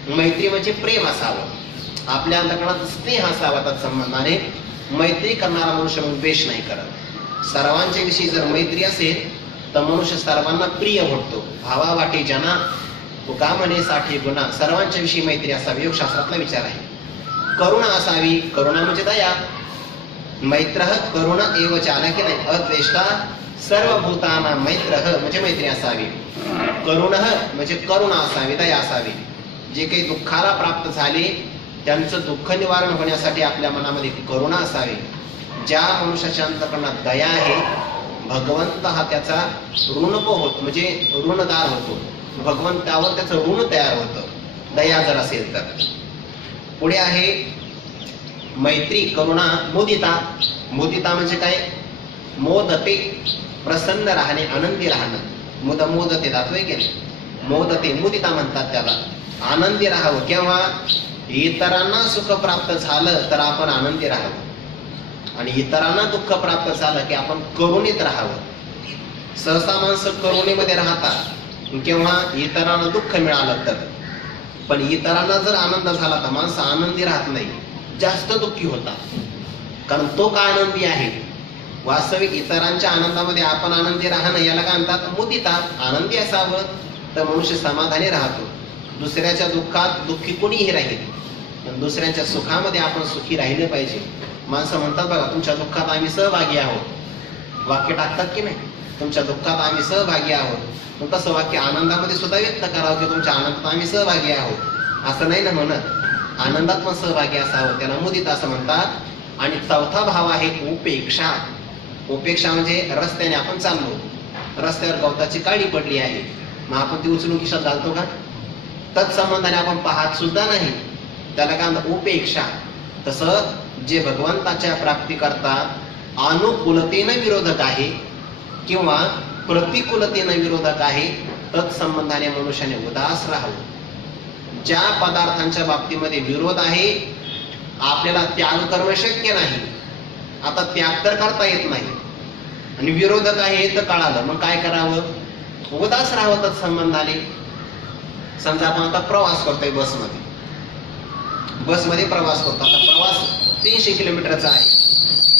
मैत्री म्हणजे प्रेम असावं, आपल्या अंतःकरणात स्नेह असावा. तत्संबंधाने मैत्री करणारा मनुष्य मग द्वेष नाही करत. सर्वांच्या विषयी जर मैत्री असेल तर मनुष्य सर्वांना प्रिय होतो. भावा वाटे जना तुका म्हणे साठी गुणा, सर्वांच्या विषयी मैत्री असावी, योगशास्त्रातला विचार आहे. करुणा असावी, करुणा म्हणजे दया. मैत्र करुणा एव चाल की नाही, अद्वेष्टा सर्व भूताना मैत्र म्हणजे मैत्री असावी. करुण म्हणजे करुणा असावी, दया असावी. जे काही दुःखाला प्राप्त झाले त्यांचं दुःख निवारण होण्यासाठी आपल्या मनामध्ये करुणा असावी. ज्या मनुष्याच्या अंतःकरणात दया आहे, भगवंत हा त्याचा ऋणको होतो, म्हणजे ऋणदार होतो. भगवंतावर त्याचं ऋण तयार होतं दया जर असेल तर. पुढे आहे मैत्री, करुणा, मुदिता. मुदिता म्हणजे काय, मोदते प्रसन्न राहणे, आनंदी राहणं. मोदते धातू आहे की नाही, मोदते मुदिता म्हणतात त्याला. आनंदी राहावं, केव्हा इतरांना सुख प्राप्त झालं तर आपण आनंदी राहावं, आणि इतरांना दुःख प्राप्त झालं की आपण करुणीत राहावं. सहसा माणसं करुणेमध्ये राहतात केव्हा इतरांना दुःख मिळालं तर, पण इतरांना जर आनंद झाला तर माणसं आनंदी राहत नाही, जास्त दुःखी होतात. कारण तो का आनंदी आहे, वास्तविक इतरांच्या आनंदामध्ये आपण आनंदी राहणं याला काय म्हणतात, मुदिता. आनंदी असावं तर मनुष्य समाधानी राहतो. दुसऱ्याच्या दुःखात दुःखी कोणीही राहील, पण दुसऱ्यांच्या सुखामध्ये आपण सुखी राहिले पाहिजे. माणसं म्हणतात बघा, तुमच्या दुःखात आम्ही सहभागी आहोत, वाक्य टाकतात की नाही, तुमच्या दुःखात आम्ही सहभागी आहोत. मग तसं वाक्य आनंदामध्ये सुद्धा व्यक्त करावं की तुमच्या आनंदात आम्ही सहभागी आहोत, असं नाही ना म्हणत. आनंदात पण सहभागी असावं, त्याला मुदित असं म्हणतात. आणि चौथा भाव आहे उपेक्षा. उपेक्षा म्हणजे रस्त्याने आपण चाललो, रस्त्यावर गवताची काळी पडली आहे, मग आपण ती उचलून खिशात घालतो का, तत्संबंधाने आपण पाहत सुद्धा नाही, त्याला काय म्हणतात, उपेक्षा. तसं जे भगवंताच्या प्राप्ती करता अनुकूलतेनं विरोधक आहे किंवा प्रतिकूलतेनं विरोधक आहे, तत्संबंधाने मनुष्याने उदास राहावं. ज्या पदार्थांच्या बाबतीमध्ये विरोध आहे, आपल्याला त्याग करणं शक्य नाही, आता त्याग तर करता येत नाही, आणि विरोधक आहे हे तर कळालं, मग काय करावं, उदास राहावं तत्संबंधाने. समजा आपण आता प्रवास करतोय बसमध्ये प्रवास करतो. आता प्रवास 300 किलोमीटरचा आहे,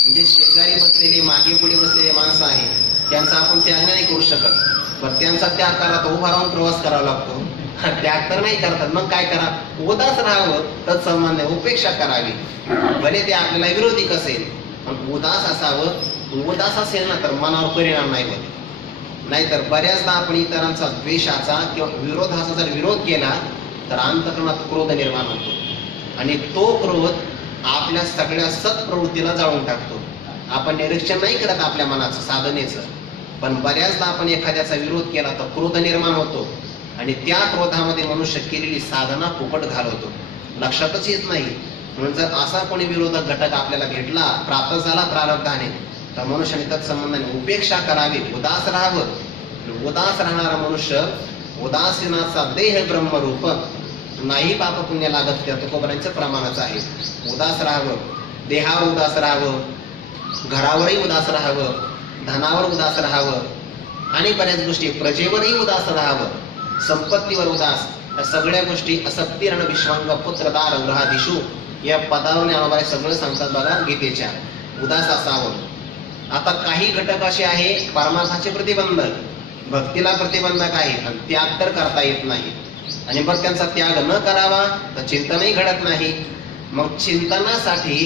म्हणजे शेजारी बसलेले, मागे पुढे बसलेले माणसं आहे, त्यांचा आपण त्याग नाही करू शकत. पण त्यांचा त्याग करा तर उभा राहून प्रवास करावा लागतो, त्याग तर नाही करतात, मग काय करा, उदास राहावं तत्संबंध, उपेक्षा करावी. भले ते आपल्याला विरोधी कसेल, पण उदास असावं. उदास असेल ना तर मनावर परिणाम नाही होत. नाहीतर बऱ्याचदा आपण इतरांचा द्वेषाचा किंवा विरोधाचा जर विरोध केला तर अंतःकरणात क्रोध निर्माण होतो, आणि तो क्रोध आपल्या सगळ्या सत्प्रवृत्तीला जाळून टाकतो. आपण निरीक्षण नाही करत आपल्या मनाचं, साधनेचं, पण बऱ्याचदा आपण एखाद्याचा विरोध केला तर क्रोध निर्माण होतो, आणि त्या क्रोधामध्ये मनुष्य केलेली साधना फुकट घालवतो, लक्षातच येत नाही. म्हणून जर असा कोणी विरोधक घटक आपल्याला भेटला, प्राप्त झाला प्रारब्धाने, तर मनुष्याने तत्संबंधाने उपेक्षा करावी, उदास राहावं. उदास राहणारा मनुष्य, उदासीनाचा देह ब्रह्मरूप, नाही पाप पुण्य लागत, त्या तुकोबरांचं प्रमाणाचं आहे. उदास राहावं, देहावर उदास राहावं, घरावरही उदास राहावं, धनावर उदास राहावं, आणि बऱ्याच गोष्टी, प्रजेवरही उदास राहावं, संपत्तीवर उदास. या सगळ्या गोष्टी असक्तीरण विश्वांग पुत्रदार गृहादिशू या पदावरून याबाबत सगळं सांगतात बघा गीतेच्या. उदास असावं. आता काही घटक असे आहे परमार्थाचे प्रतिबंधक, भक्तीला प्रतिबंधक आहे, आणि त्याग तर करता येत नाही, आणि मग त्यांचा त्याग न करावा तर चिंतनही घडत नाही. मग चिंतनासाठी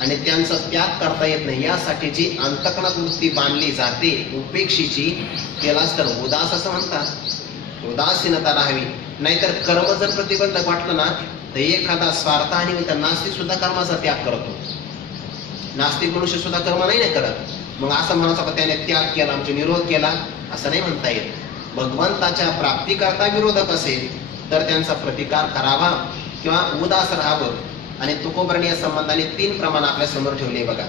आणि त्यांचा त्याग करता येत नाही यासाठी जी अंतःकरणात वृत्ती बांधली जाते उपेक्षेची, त्यालाच तर उदास असं म्हणतात. उदासीनता राहावी. नाहीतर कर्म जर प्रतिबंधक वाटलं ना तर एखादा स्वार्थ आणि नास्तिक सुद्धा कर्माचा त्याग करतो. नास्तिक मनुष्य सुद्धा कर्म नाही करत. मग असं म्हणायचं का त्याने त्याग केला म्हणजे निरोध केला असं नाही म्हणता येत. भगवंताच्या प्राप्तीकरता विरोधक असेल तर त्यांचा प्रतिकार करावा किंवा उदास राहावं. आणि तुकोबर्णीय संबंधाने 3 प्रमाण आपल्या समोर ठेवले बघा.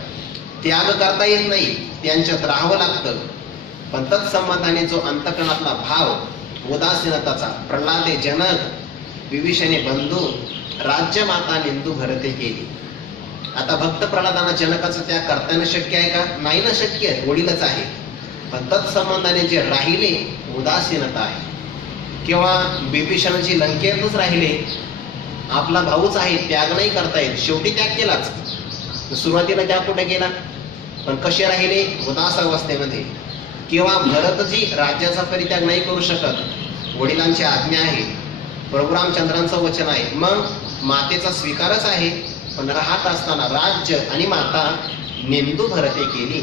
त्याग करता येत नाही, त्यांच्यात राहावं लागतं. पण तत्संबंधाने जो अंतकरणातला भाव उदासीनताचा प्रल्हादे जनक विभीषणे बंधू राज्यमाता निंदू भरते केली. आता भक्त प्रल्हादांना जनकाचा त्याग करता येणं शक्य आहे का? नाही ना शक्य, वडीलच आहे. पण तत्संबंधाने जे राहिले उदासीनता आहे. किंवा विभीषणजी लंकेतच राहिले, आपला भाऊच आहे, त्याग नाही करता येत, शेवटी त्याग केलाच. सुरुवातीला त्याग कुठे केला, पण कसे राहिले? उदास अवस्थेमध्ये. किंवा भरतजी राज्याचा परित्याग नाही करू शकत, वडिलांची आज्ञा आहे, प्रभू रामचंद्रांचं वचन आहे, मग मातेचा स्वीकारच आहे, पण राहत असताना राज्य आणि माता निंदू भरते केली.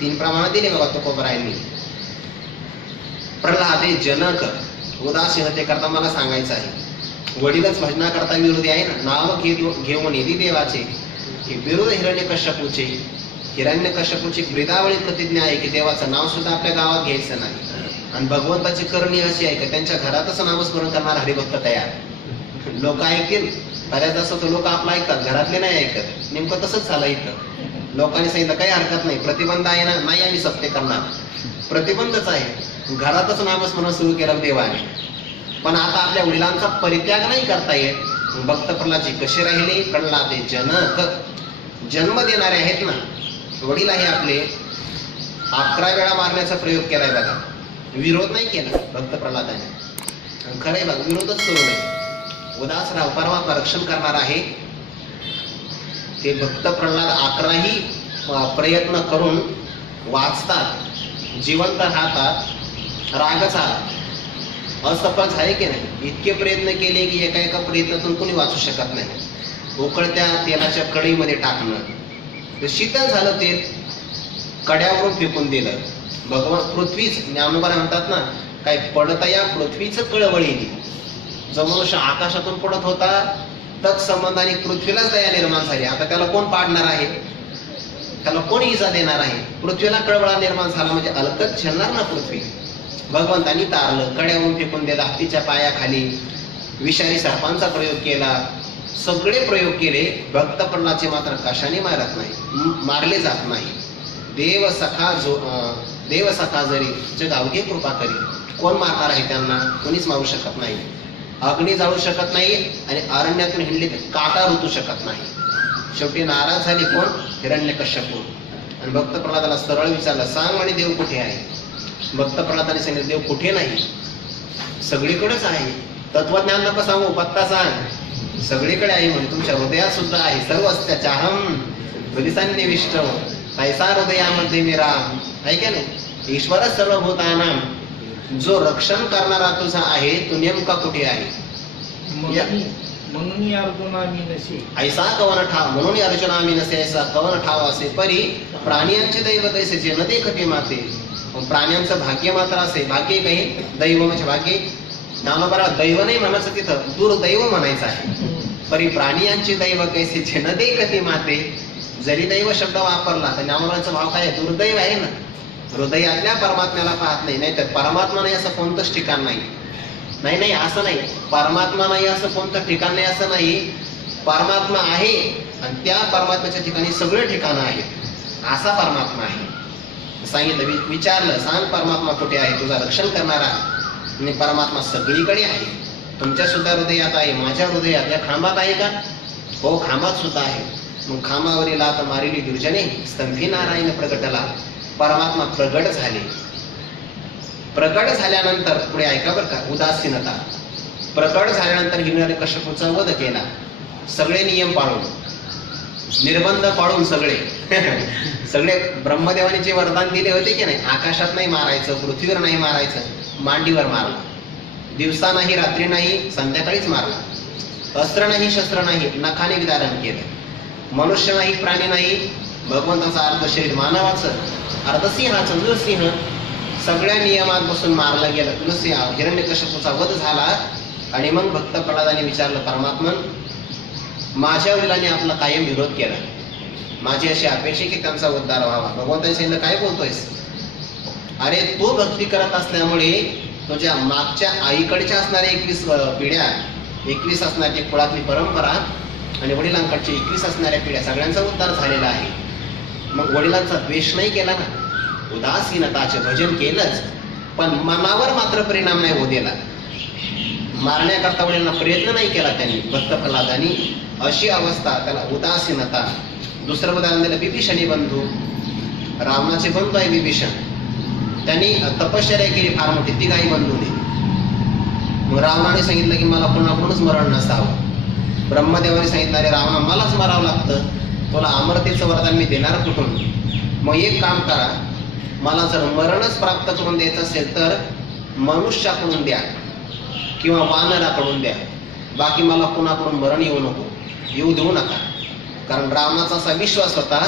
3 प्रमाण दिले बाबा तुकोबरायांनी. प्रल्हादे जनक उदासीनते करता मला सांगायचं आहे, वडीलच भजनाकरता विरोधी आहे ना. नाव घेऊन येदी देवाचे हे विरोध हिरण्यकश्यपूचे. हिरण्यकश्यपूची ब्रिदावळी प्रतिज्ञा आहे की देवाचं नाव सुद्धा आपल्या गावात घ्यायचं नाही. आणि भगवंताची करणी अशी आहे की त्यांच्या घरातच नामस्मरण करणार हरिभक्त तयार. लोक ऐकतील, बऱ्याच असं तर लोक आपलं ऐकतात, घरातले नाही ऐकत. नेमकं तसंच झालं इथं. लोकांनी सांगितलं काही हरकत नाही, प्रतिबंध आहे ना, नाही आम्ही सत्य करणार. प्रतिबंधच आहे, घरातच नामस्मरण सुरू केलं देवाने. पण आता आपल्या वडिलांचा परित्याग नाही करता येत. भक्त प्रल्हादजी कसे राहिले? प्रल्हादे जनक, जन्म देणारे आहेत ना, वडील आहे आपले. 11 वेळा मारण्याचा प्रयोग केलाय बघा, विरोध नाही केला भक्त प्रल्हादाने. खरंय बघा, विरोधच करू नये. उदास राव, परमात्मा रक्षण करणार आहे. ते भक्त प्रल्हाद 11ही प्रयत्न करून वाचतात, जिवंत राहतात, रागच आला, असफल झाले की नाही. इतके प्रयत्न केले की एका प्रयत्नातून कोणी वाचू शकत नाही. उकळत्या तेलाच्या कढईमध्ये टाकणं, ते शीतल झालं, तेल कड्यावरून फेकून दिलं. भगवान पृथ्वीच, ज्ञानोबा म्हणतात ना, काय पडता या पृथ्वीच कळवळीने. जो मनुष्य आकाशातून पडत होता तत्संबंधाने पृथ्वीलाच दया निर्माण झाली. आता त्याला कोण पाडणार आहे? त्याला कोण इजा देणार आहे? पृथ्वीला कळवळा निर्माण झाला म्हणजे अलकत झेलणार ना पृथ्वी. भगवंतांनी तारलं, कड्यावरून फेकून दिला, हत्तीच्या पायाखाली विषारी सर्पांचा प्रयोग केला, सगळे प्रयोग केले. भक्त प्रल्हादचे मात्र कशाने मारत नाही, मारले जात नाही. देव सखा जरी जग अवघे कृपा करी. कोण मारणार आहे त्यांना? कोणीच मारू शकत नाही. अग्नी जाळू शकत नाही आणि अरण्यातून हिंडले काटा ऋतू शकत नाही. शेवटी नाराज झाले कोण? हिरण्यकश्यपू. आणि भक्त प्रल्हादाला सरळ विचारलं, सांग म्हणे देव कुठे आहे? भक्त प्रल्हादाने सांगितलं, देव कुठे नाही, सगळीकडेच आहे. तत्वज्ञान नको सांगू, पत्ता सांग, सगळीकडे आहे म्हणे. तुमच्या हृदयात सुद्धा आहे. सर्वस्याच्या अहम बलिसान्निविष्ट ऐसा हृदयामध्ये मी राम. आहे का नाही? ईश्वरच सर्वभूतानां. जो रक्षण करणारा तुझा आहे तो नेमका कुठे आहे? म्हणून अर्जुना मी नसे ऐसा कवन ठाव, म्हणून अर्जुना मी नसे ऐसा कवन ठाव असे परी प्राण्यांचे दैव तैसे जे न देखते माते. प्राण्यांचं भाग्य मात्र असे, भाग्य काही दैव म्हणजे भाग्य. ज्ञानोबा दैव नाही म्हणायचं, तिथं दुर्दैव म्हणायचं आहे. परी प्राण्यांचे दैव कैसे जे न देखते माते. जरी दैव शब्द वापरला तर ज्ञानोबाचा भाव काय? दुर्दैव आहे ना. हृदयातल्या परमात्म्याला पाहत नाही. नाही तर परमात्मा नाही असं कोणतंच ठिकाण नाही. नाही असं नाही, परमात्मा नाही असं कोणतं ठिकाण नाही असं नाही. परमात्मा आहे आणि त्या परमात्म्याच्या ठिकाणी सगळे ठिकाणं आहेत, असा परमात्मा आहे. सांगितलं, विचारलं, सांग परमात्मा कुठे आहे? तुझा रक्षण करणारा. आणि परमात्मा सगळीकडे आहे. तुमच्या सुद्धा हृदयात आहे, माझ्या हृदयात. या खांबात आहे का? हो, खांबात सुद्धा आहे. मग खांबावरील आता मारिली दुर्जने स्तंभी नारायण प्रगटला. परमात्मा प्रगट झाले. प्रगट झाल्यानंतर पुढे ऐका बरं का, उदासीनता. प्रगट झाल्यानंतर हिरण्यकश्यपूचा वध केला, सगळे नियम पाळून, निर्बंध पाळून. सगळे ब्रह्मदेवाने जे वरदान दिले होते की नाही, आकाशात नाही मारायचं, पृथ्वीवर नाही मारायचं, मांडीवर मारला. दिवसा नाही, रात्री नाही, संध्याकाळीच मारला. अस्त्र नाही, शस्त्र नाही, नखाने विदारण केलं. मनुष्य नाही, प्राणी नाही, भगवंताचा अर्ध शरीर मानवाचं, अर्धसिंहाचं, नृसिंह, सगळ्या नियमात बसून मारला गेला. नृसिंह हिरण्यकश्यपूचा वध झाला. आणि मग भक्त प्रल्हादाने विचारलं, परमात्मन, माझ्या वडिलांनी आपला कायम विरोध केला, माझी अशी अपेक्षा की त्यांचा उद्धार व्हावा. भगवंताने सांगितलं, काय बोलतोयस? अरे तो भक्ती करत असल्यामुळे तुझ्या मागच्या आईकडच्या असणाऱ्या 21 पिढ्या, 21 असणारी कुळातली परंपरा आणि वडिलांकडच्या 21 असणाऱ्या पिढ्या सगळ्यांचा उद्धार झालेला आहे. मग वडिलांचा द्वेष नाही केला ना, उदासीनताचे भजन केलंच, पण मनावर मात्र परिणाम नाही होऊ दिला. मारण्याकरता वडिलांना प्रयत्न नाही केला त्यांनी, भक्त प्रल्हादानी. अशी अवस्था, त्याला उदासीनता. दुसरं उदाहरण दिलं विभीषणी बंधू, रावणाचे बंधू आहे विभीषण. त्यांनी तपश्चर्या केली फार मोठी, ती काही बंधूने. मग रावणाने सांगितलं की मला कोणाकडूनच मरण नसावं. ब्रह्मदेवाने सांगितलं, अरे रावणा, मलाच मरावं लागतं, तुला अमरतेचं वरदान मी देणार कुठून? मग एक काम करा, मला जर मरणच प्राप्त करून द्यायचं असेल तर मनुष्याकडून द्या किंवा वानराकडून द्या, बाकी मला कोणाकडून मरण येऊ देऊ नका. कारण रावणाचा असा विश्वास होता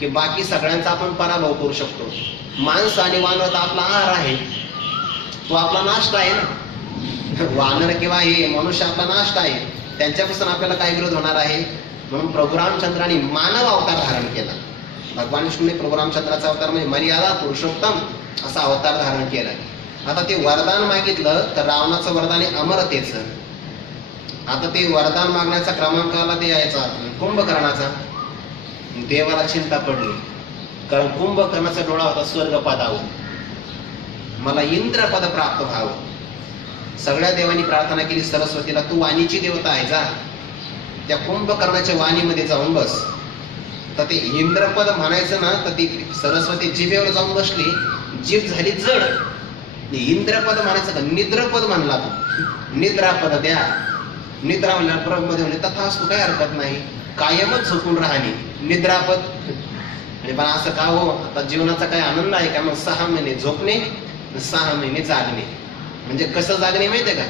की बाकी सगळ्यांचा आपण पराभव करू शकतो. माणसं आणि वानर तर आपला आहार आहे, तो आपला नाश्ता आहे ना. वानर किंवा हे मनुष्य आपला नाश्ता आहे, त्यांच्यापासून आपल्याला काय विरोध होणार आहे? म्हणून प्रभू रामचंद्राने मानव अवतार धारण केला. भगवान विष्णूने प्रभू रामचंद्राचा अवतार म्हणजे मर्यादा पुरुषोत्तम असा अवतार धारण केला. आता ते वरदान मागितलं तर रावणाचं वरदान आहे अमरतेचं. आता ते वरदान मागण्याचा क्रमांक आला ते यायचा कुंभकर्णाचा. देवाला चिंता पडली, कारण कुंभकर्णाचा डोळा होता स्वर्गपदावर, मला इंद्रपद प्राप्त व्हावं. सगळ्या देवांनी प्रार्थना केली सरस्वतीला, तू वाणीची देवता आहे, जा त्या कुंभकर्णाच्या वाणीमध्ये जाऊन बस. तर ते इंद्रपद म्हणायचं ना, तर ती सरस्वती जिभेवर जाऊन बसली, जीभ झाली जड. इंद्रपद म्हणायचं का निद्रपद म्हणला तू, निद्रापद द्या. निद्रा म्हणल्यावर मध्ये म्हणले तथास्तु, काही हरकत नाही, कायमच झोपून राहणे निद्रापद. आणि पण असं का हो, आता जीवनाचा काय आनंद आहे का? मग 6 महिने झोपणे, 6 महिने जागणे. म्हणजे कसं जागणे माहितीये का?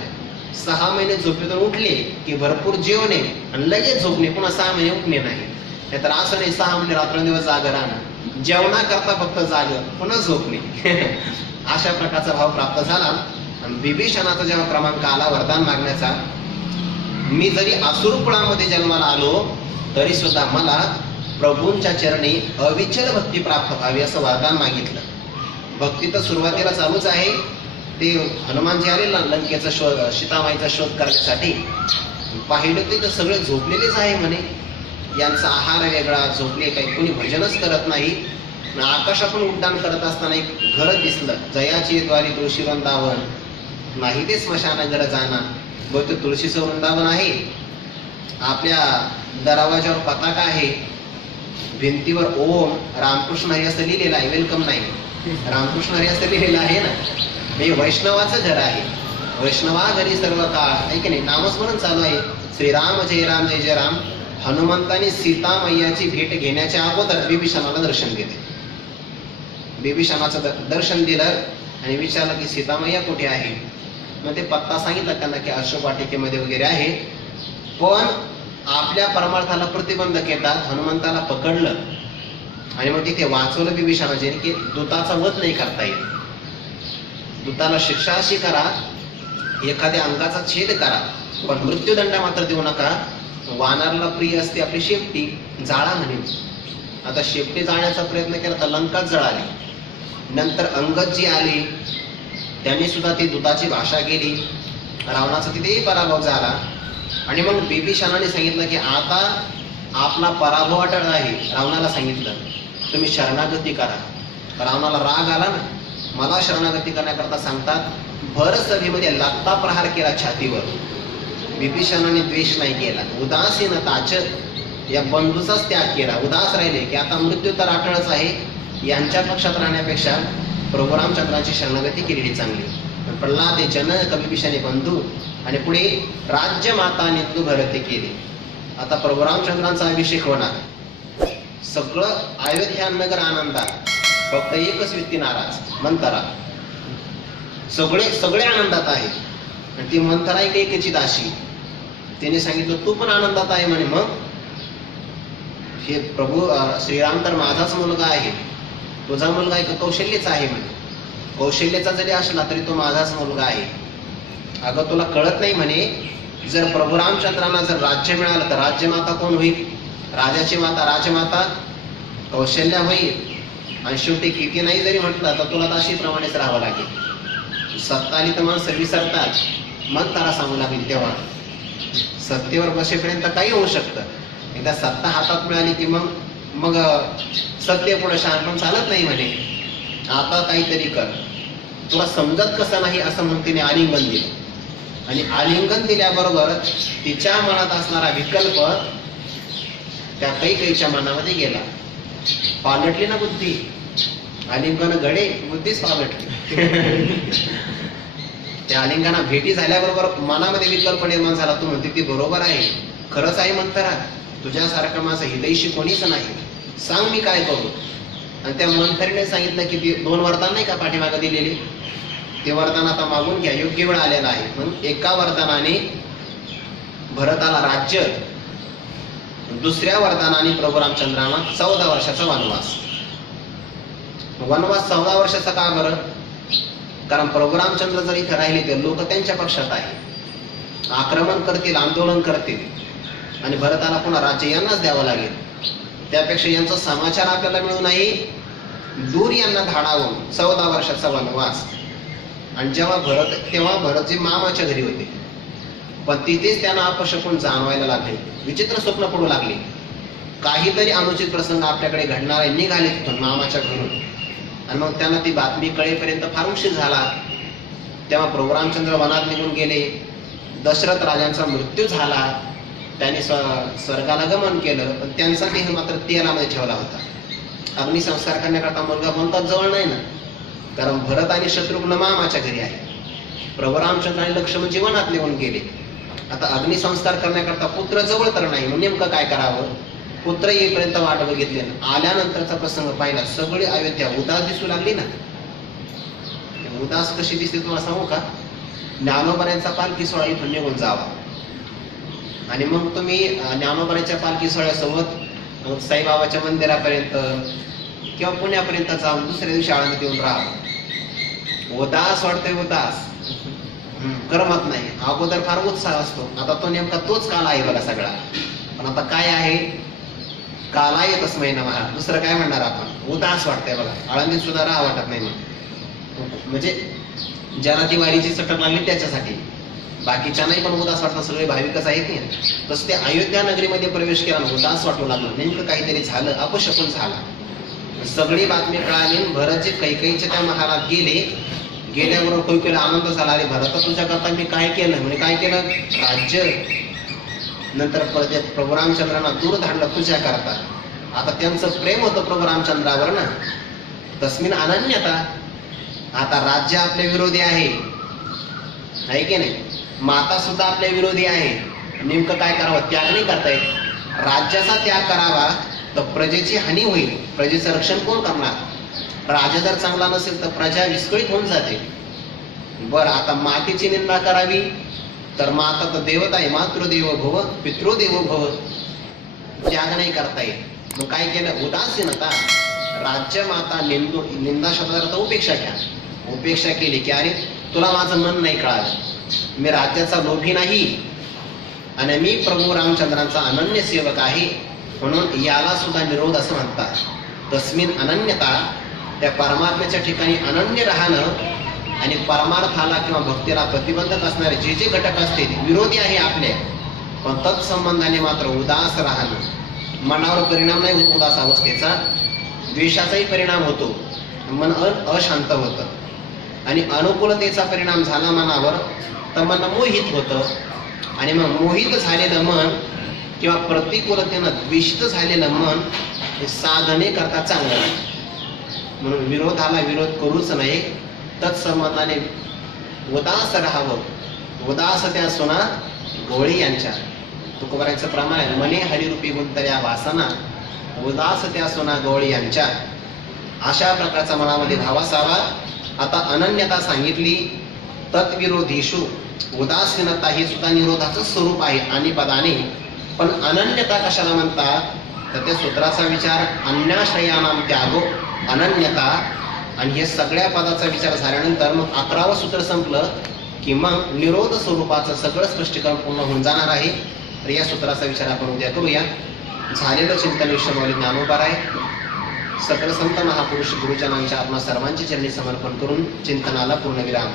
6 महिने झोपेतून उठले की भरपूर जेवणे आणि लगेच झोपणे, पुन्हा 6 महिने उठणे नाही. नाहीतर असं नाही 6 महिने रात्रंदिवस जाग राहणं, जेवणा करता फक्त जाग, पुन्हा झोपणे. अशा प्रकारचा भाव प्राप्त झाला. आणि विभीषणाचा जेव्हा क्रमांक आला वरदान मागण्याचा, मी जरी असुर कुळामध्ये जन्माला आलो तरी सुद्धा मला प्रभूंच्या चरणी अविचल भक्ती प्राप्त व्हावी असं वरदान मागितलं. भक्ती तर सुरुवातीला चालूच आहे. ते हनुमानजी आले लंकेचा शोध, सीतामाईचा शोध करण्यासाठी. पाहिलं ते तर सगळे झोपलेलेच आहे म्हणे, यांचा आहार वेगळा, झोपले, काही कोणी भजनच करत नाही. आकाशातून उड्डाण करत असताना एक घर दिसलं, जयाची द्वारी तुळशी वृंदावन, नाही ते स्मशानाकडे जाणार. बहुतेक तुळशीचं वृंदावन आहे. आपल्या दरवाजावर पताका आहे, भिंतीवर ओम रामकृष्ण हरी असं लिहिलेलं आहे, वेलकम नाही, रामकृष्ण हरी असं लिहिलेलं आहे ना. हे वैष्णवाचं घर आहे, वैष्णवा घरी सर्व काळ आहे की नाही, नामस्मरण चालू आहे. श्रीराम जय राम जय जय राम. हनुमंताने सीता मैयाची भेट घेण्याच्या अगोदर विभीषणाला दर्शन दिले. विभीषणाचं दर्शन दिलं आणि विचारलं की सीतामय्या कुठे आहे? मग ते पत्ता सांगितला त्यांना की अशोक वाटिकेमध्ये वगैरे आहे. पण आपल्या परमार्थाला प्रतिबंधक येतात, हनुमंताला पकडलं आणि मग तिथे वाचवलं विभीषणाचे की दूताचा वध नाही करता येत. दूताला शिक्षा अशी करा, एखाद्या अंगाचा छेद करा, पण मृत्यूदंड मात्र देऊ नका. वानरला प्रिय असते आपली शेपटी, जाळा म्हणेन. आता शेपटी जाळण्याचा प्रयत्न केला तर लंकाच जळाली. नंतर अंगद जी आली, त्यांनी सुद्धा ती दूताची भाषा केली, रावणाचा तिथेही पराभव झाला. आणि मग विभीषणाने सांगितलं की आता आपला पराभव अटळ आहे. रावणाला सांगितलं तुम्ही शरणागती करा. रावणाला राग आला ना, मला शरणागती करण्याकरता सांगतात. भर सभेमध्ये लाथा प्रहार केला छातीवर. विभीषणाने द्वेष नाही केला, उदासीनताच या बंधूचाच त्याग केला. उदास राहिले की आता मृत्यू तर अटळच आहे, यांच्या पक्षात राहण्यापेक्षा प्रभू रामचंद्रांची शरणागती केलेली चांगली. प्रल्हाद जनक विभीषणे बंधू. आणि पुढे राज्य माता निंदू भरती केली. आता प्रभू रामचंद्रांचा अभिषेक होणार. सगळं अयोध्या नगर आनंदात, फक्त एकच व्यक्ती नाराज, मंथरा. सगळे आनंदात आहे. आणि ती मंथरा एकेची दासी. तिने सांगितलं तू पण आनंदात आहे म्हणे. मग हे प्रभू श्रीराम तर माझाच मुलगा आहे, तुझा मुलगा आहे कौशल्यचा आहे म्हणे. कौशल्याचा जरी असला तरी तो माझाच मुलगा आहे. अगं तुला कळत नाही म्हणे, जर प्रभू रामचंद्रांना जर राज्य मिळालं तर राज्यमाता कोण होईल? राजाची माता राजमाता कौशल्या होईल. आणि शेवटी किती नाही जरी म्हटलं तर तुला दाशीप्रमाणेच राहावं लागेल. सत्ता आली तर माणसं विसरतात, मन तारा सांगू लागेल तेव्हा. सत्तेवर बसेपर्यंत काही होऊ शकतं, एकदा सत्ता हातात मिळाली की मग मग सत्य पुढे शहाणपण चालत नाही म्हणे. आता काहीतरी कर. तुला समजत कसं नाही असं म्हणून तिने आलिंगन दिलं. आणि आलिंगन दिल्याबरोबर तिच्या मनात असणारा विकल्प त्या कैकेयीच्या मनामध्ये गेला. पालटली ना बुद्धी. आलिंगन गडे, बुद्धीच पालटली. त्या आलिंगना भेटी झाल्याबरोबर मनामध्ये विकल्प निर्माण झाला. तू म्हणते ती बरोबर आहे, खरंच आहे मंथरा, तुझ्यासारखं माझं हितैषी कोणीच नाही, सांग मी काय करू. आणि त्या मंथरीने सांगितलं की ती 2 वरदान नाही का पाठीमागे दिलेली, ते वरदान आता मागून घ्या, योग्य वेळ आलेला आहे. म्हणून एका वरदानाने भरताला राज्य, दुसऱ्या वरदानाने प्रभू रामचंद्रांना 14 वर्षाचा वनवास. वनवास 14 वर्षाचा का बरं? कारण प्रभू रामचंद्र जर इथे राहिले तर लोक त्यांच्या पक्षात आहे, आक्रमण करतील, आंदोलन करतील आणि भरताला पुन्हा राज्य यांनाच द्यावं लागेल. त्यापेक्षा यांचा समाचार आपल्याला मिळू नये, दूर यांना धाडावून 14 वर्षाचा वनवास. आणि तेव्हा भरतजी मामाच्या घरी होते, पण तिथेच त्यांना अपशकुन जाणवायला लागले. विचित्र स्वप्न पडू लागले. काहीतरी अनुचित प्रसंग आपल्याकडे घडणार आहे, निघाले तिथून मामाच्या घरून. आणि मग त्यांना ती बातमी कळेपर्यंत फार उशीर झाला. तेव्हा प्रभू रामचंद्र वनात निघून गेले. दशरथ राजांचा मृत्यू झाला, त्यांनी स्वर्गाला गमन केलं, पण त्यांचा देह मात्र तेलामध्ये ठेवला होता. अग्निसंस्कार करण्याकरता मुलगा कोणताच जवळ नाही ना, कारण भरत आणि शत्रुघ्न मामाच्या घरी आहे. प्रभू रामचंद्र आणि लक्ष्मण जीवनात निघून गेले. आता अग्निसंस्कार करण्याकरता पुत्र जवळ तर नाही, मग नेमकं काय करावं? पुत्र येईपर्यंत वाट बघितली. आल्यानंतरचा प्रसंग पाहिला, सगळी अयोध्या उदास दिसू लागली ना. उदास कशी दिसते तुम्हाला सांगू का? ज्ञानोबाऱ्यांचा पालखी सोहळा इथून निघून जावा आणि मग तुम्ही ज्ञानोबाऱ्यांच्या पालखी सोहळ्यासोबत साईबाबाच्या मंदिरापर्यंत किंवा पुण्यापर्यंत जाऊन दुसऱ्या दिवशी आळंदीत येऊन राहा. उदास वाटतोय, उदास करमत नाही. अगोदर फार उत्साह असतो, आता तो नेमका तोच काल आहे बघा सगळा. पण आता काय आहे? काला येतच महिना महाराज, दुसरं काय म्हणणार आपण? उदास वाटतंय बघा. आळंदीत सुद्धा राहा वाटत नाही. म्हणजे ज्याला ती वारीची चटक लागली त्याच्यासाठी, बाकीच्या नाही पण उदास वाटतं, सगळे भाविकच आहेत नाही. तसं ते अयोध्या नगरीमध्ये प्रवेश केला, उदास वाटू लागलं. नेमकं काहीतरी झालं, अपशकुन झाला. सगळी बातमी कळाली. भरतजी कैकेयीच्या त्या महालात गेले. गेल्याबरोबर कैकेयीला आनंद झाला. अरे भरत, तुझ्याकरता मी काय केलं? म्हणजे काय केलं? राज्य. नंतर प्रभू रामचंद्रांना दूर धाडलं तुझ्याकरता. आता त्यांचं प्रेम होतं प्रभू रामचंद्रावर ना, तस्मिन अनन्यता. आता राज्य आपल्या विरोधी आहे की नाही? माता सुद्धा आपल्या विरोधी आहे. नेमकं काय करावं? त्याग नाही करता येत. राज्याचा त्याग करावा तर प्रजेची हानी होईल. प्रजेचं रक्षण कोण करणार? राजा जर चांगला नसेल तर प्रजा विस्कळीत होऊन जाते. बरं, आता मातेची निंदा करावी तर माता तर देवता आहे. मातृदेवो भव, पितृदेवो भव. त्याग नाही करता येत. मग काय केलं? उदासीनता. राज्य माता निंदा शब्दार्थ उपेक्षा घ्या. उपेक्षा केली की अरे तुला माझं मन नाही कळालं, मी राज्याचा लोभी नाही आणि मी प्रभू रामचंद्रांचा अनन्य सेवक आहे, म्हणून याला सुद्धा निरोध असं म्हणतात. तस्मिन अनन्यता. त्या परमात्म्याच्या ठिकाणी अनन्य राहणं आणि परमार्थाला किंवा भक्तीला प्रतिबंधक असणारे जे जे घटक असतील, विरोधी आहे आपल्या, पण तत्संबंधाने मात्र उदास राहणं. मनावर परिणाम नाही होत उदास अवस्थेचा, द्वेषाचाही परिणाम होतो, मन अशांत होतं. आणि अनुकूलतेचा परिणाम झाला मनावर तर मन मोहित होतं. आणि मग मोहित झालेलं मन किंवा प्रतिकूलतेनं द्वेषित झालेलं मन हे साधने करता चांगलं नाही. म्हणून विरोधाला विरोध करूच नाही, तत्संबंधाने उदास राहावं. उदास त्या सुना गवळी यांच्या. तुकोबारायचं प्रमाण आहे, मने हरिरूपी गुंतल्या वासना, उदास त्या सुना गवळी यांच्या. अशा प्रकारचा मनामध्ये भाव असावा. आता अनन्यता सांगितली. तत्विरोधीषु. उदासीनता हे सुद्धा निरोधाचं स्वरूप आहे आणि पदाने. पण अनन्यता कशाला म्हणतात तर त्या सूत्राचा विचार अन्याश्रयानाम त्यागो अनन्यता. आणि हे सगळ्या पदाचा विचार झाल्यानंतर मग 11वं सूत्र संपलं. की मग निरोध स्वरूपाचं सगळं स्पष्टीकरण पूर्ण होऊन जाणार आहे. तर या सूत्राचा विचार आपण उद्या करूया. झालेलं चिंतन विश्वमौली ज्ञानोबाराय सकल संत महापुरुष गुरुजनांच्या आत्मा सर्वांची चरणी समर्पण करून चिंतनाला पूर्णविराम.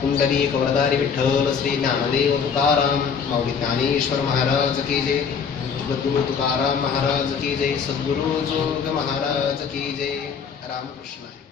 कुंडलिक वरदारी विठ्ठल श्री ज्ञानदेव तुकाराम मौली ज्ञानेश्वर महाराज की जय. जगद्गुरु तुकाराम महाराज की जय. सद्गुरु जोग महाराज की जय. रामकृष्ण.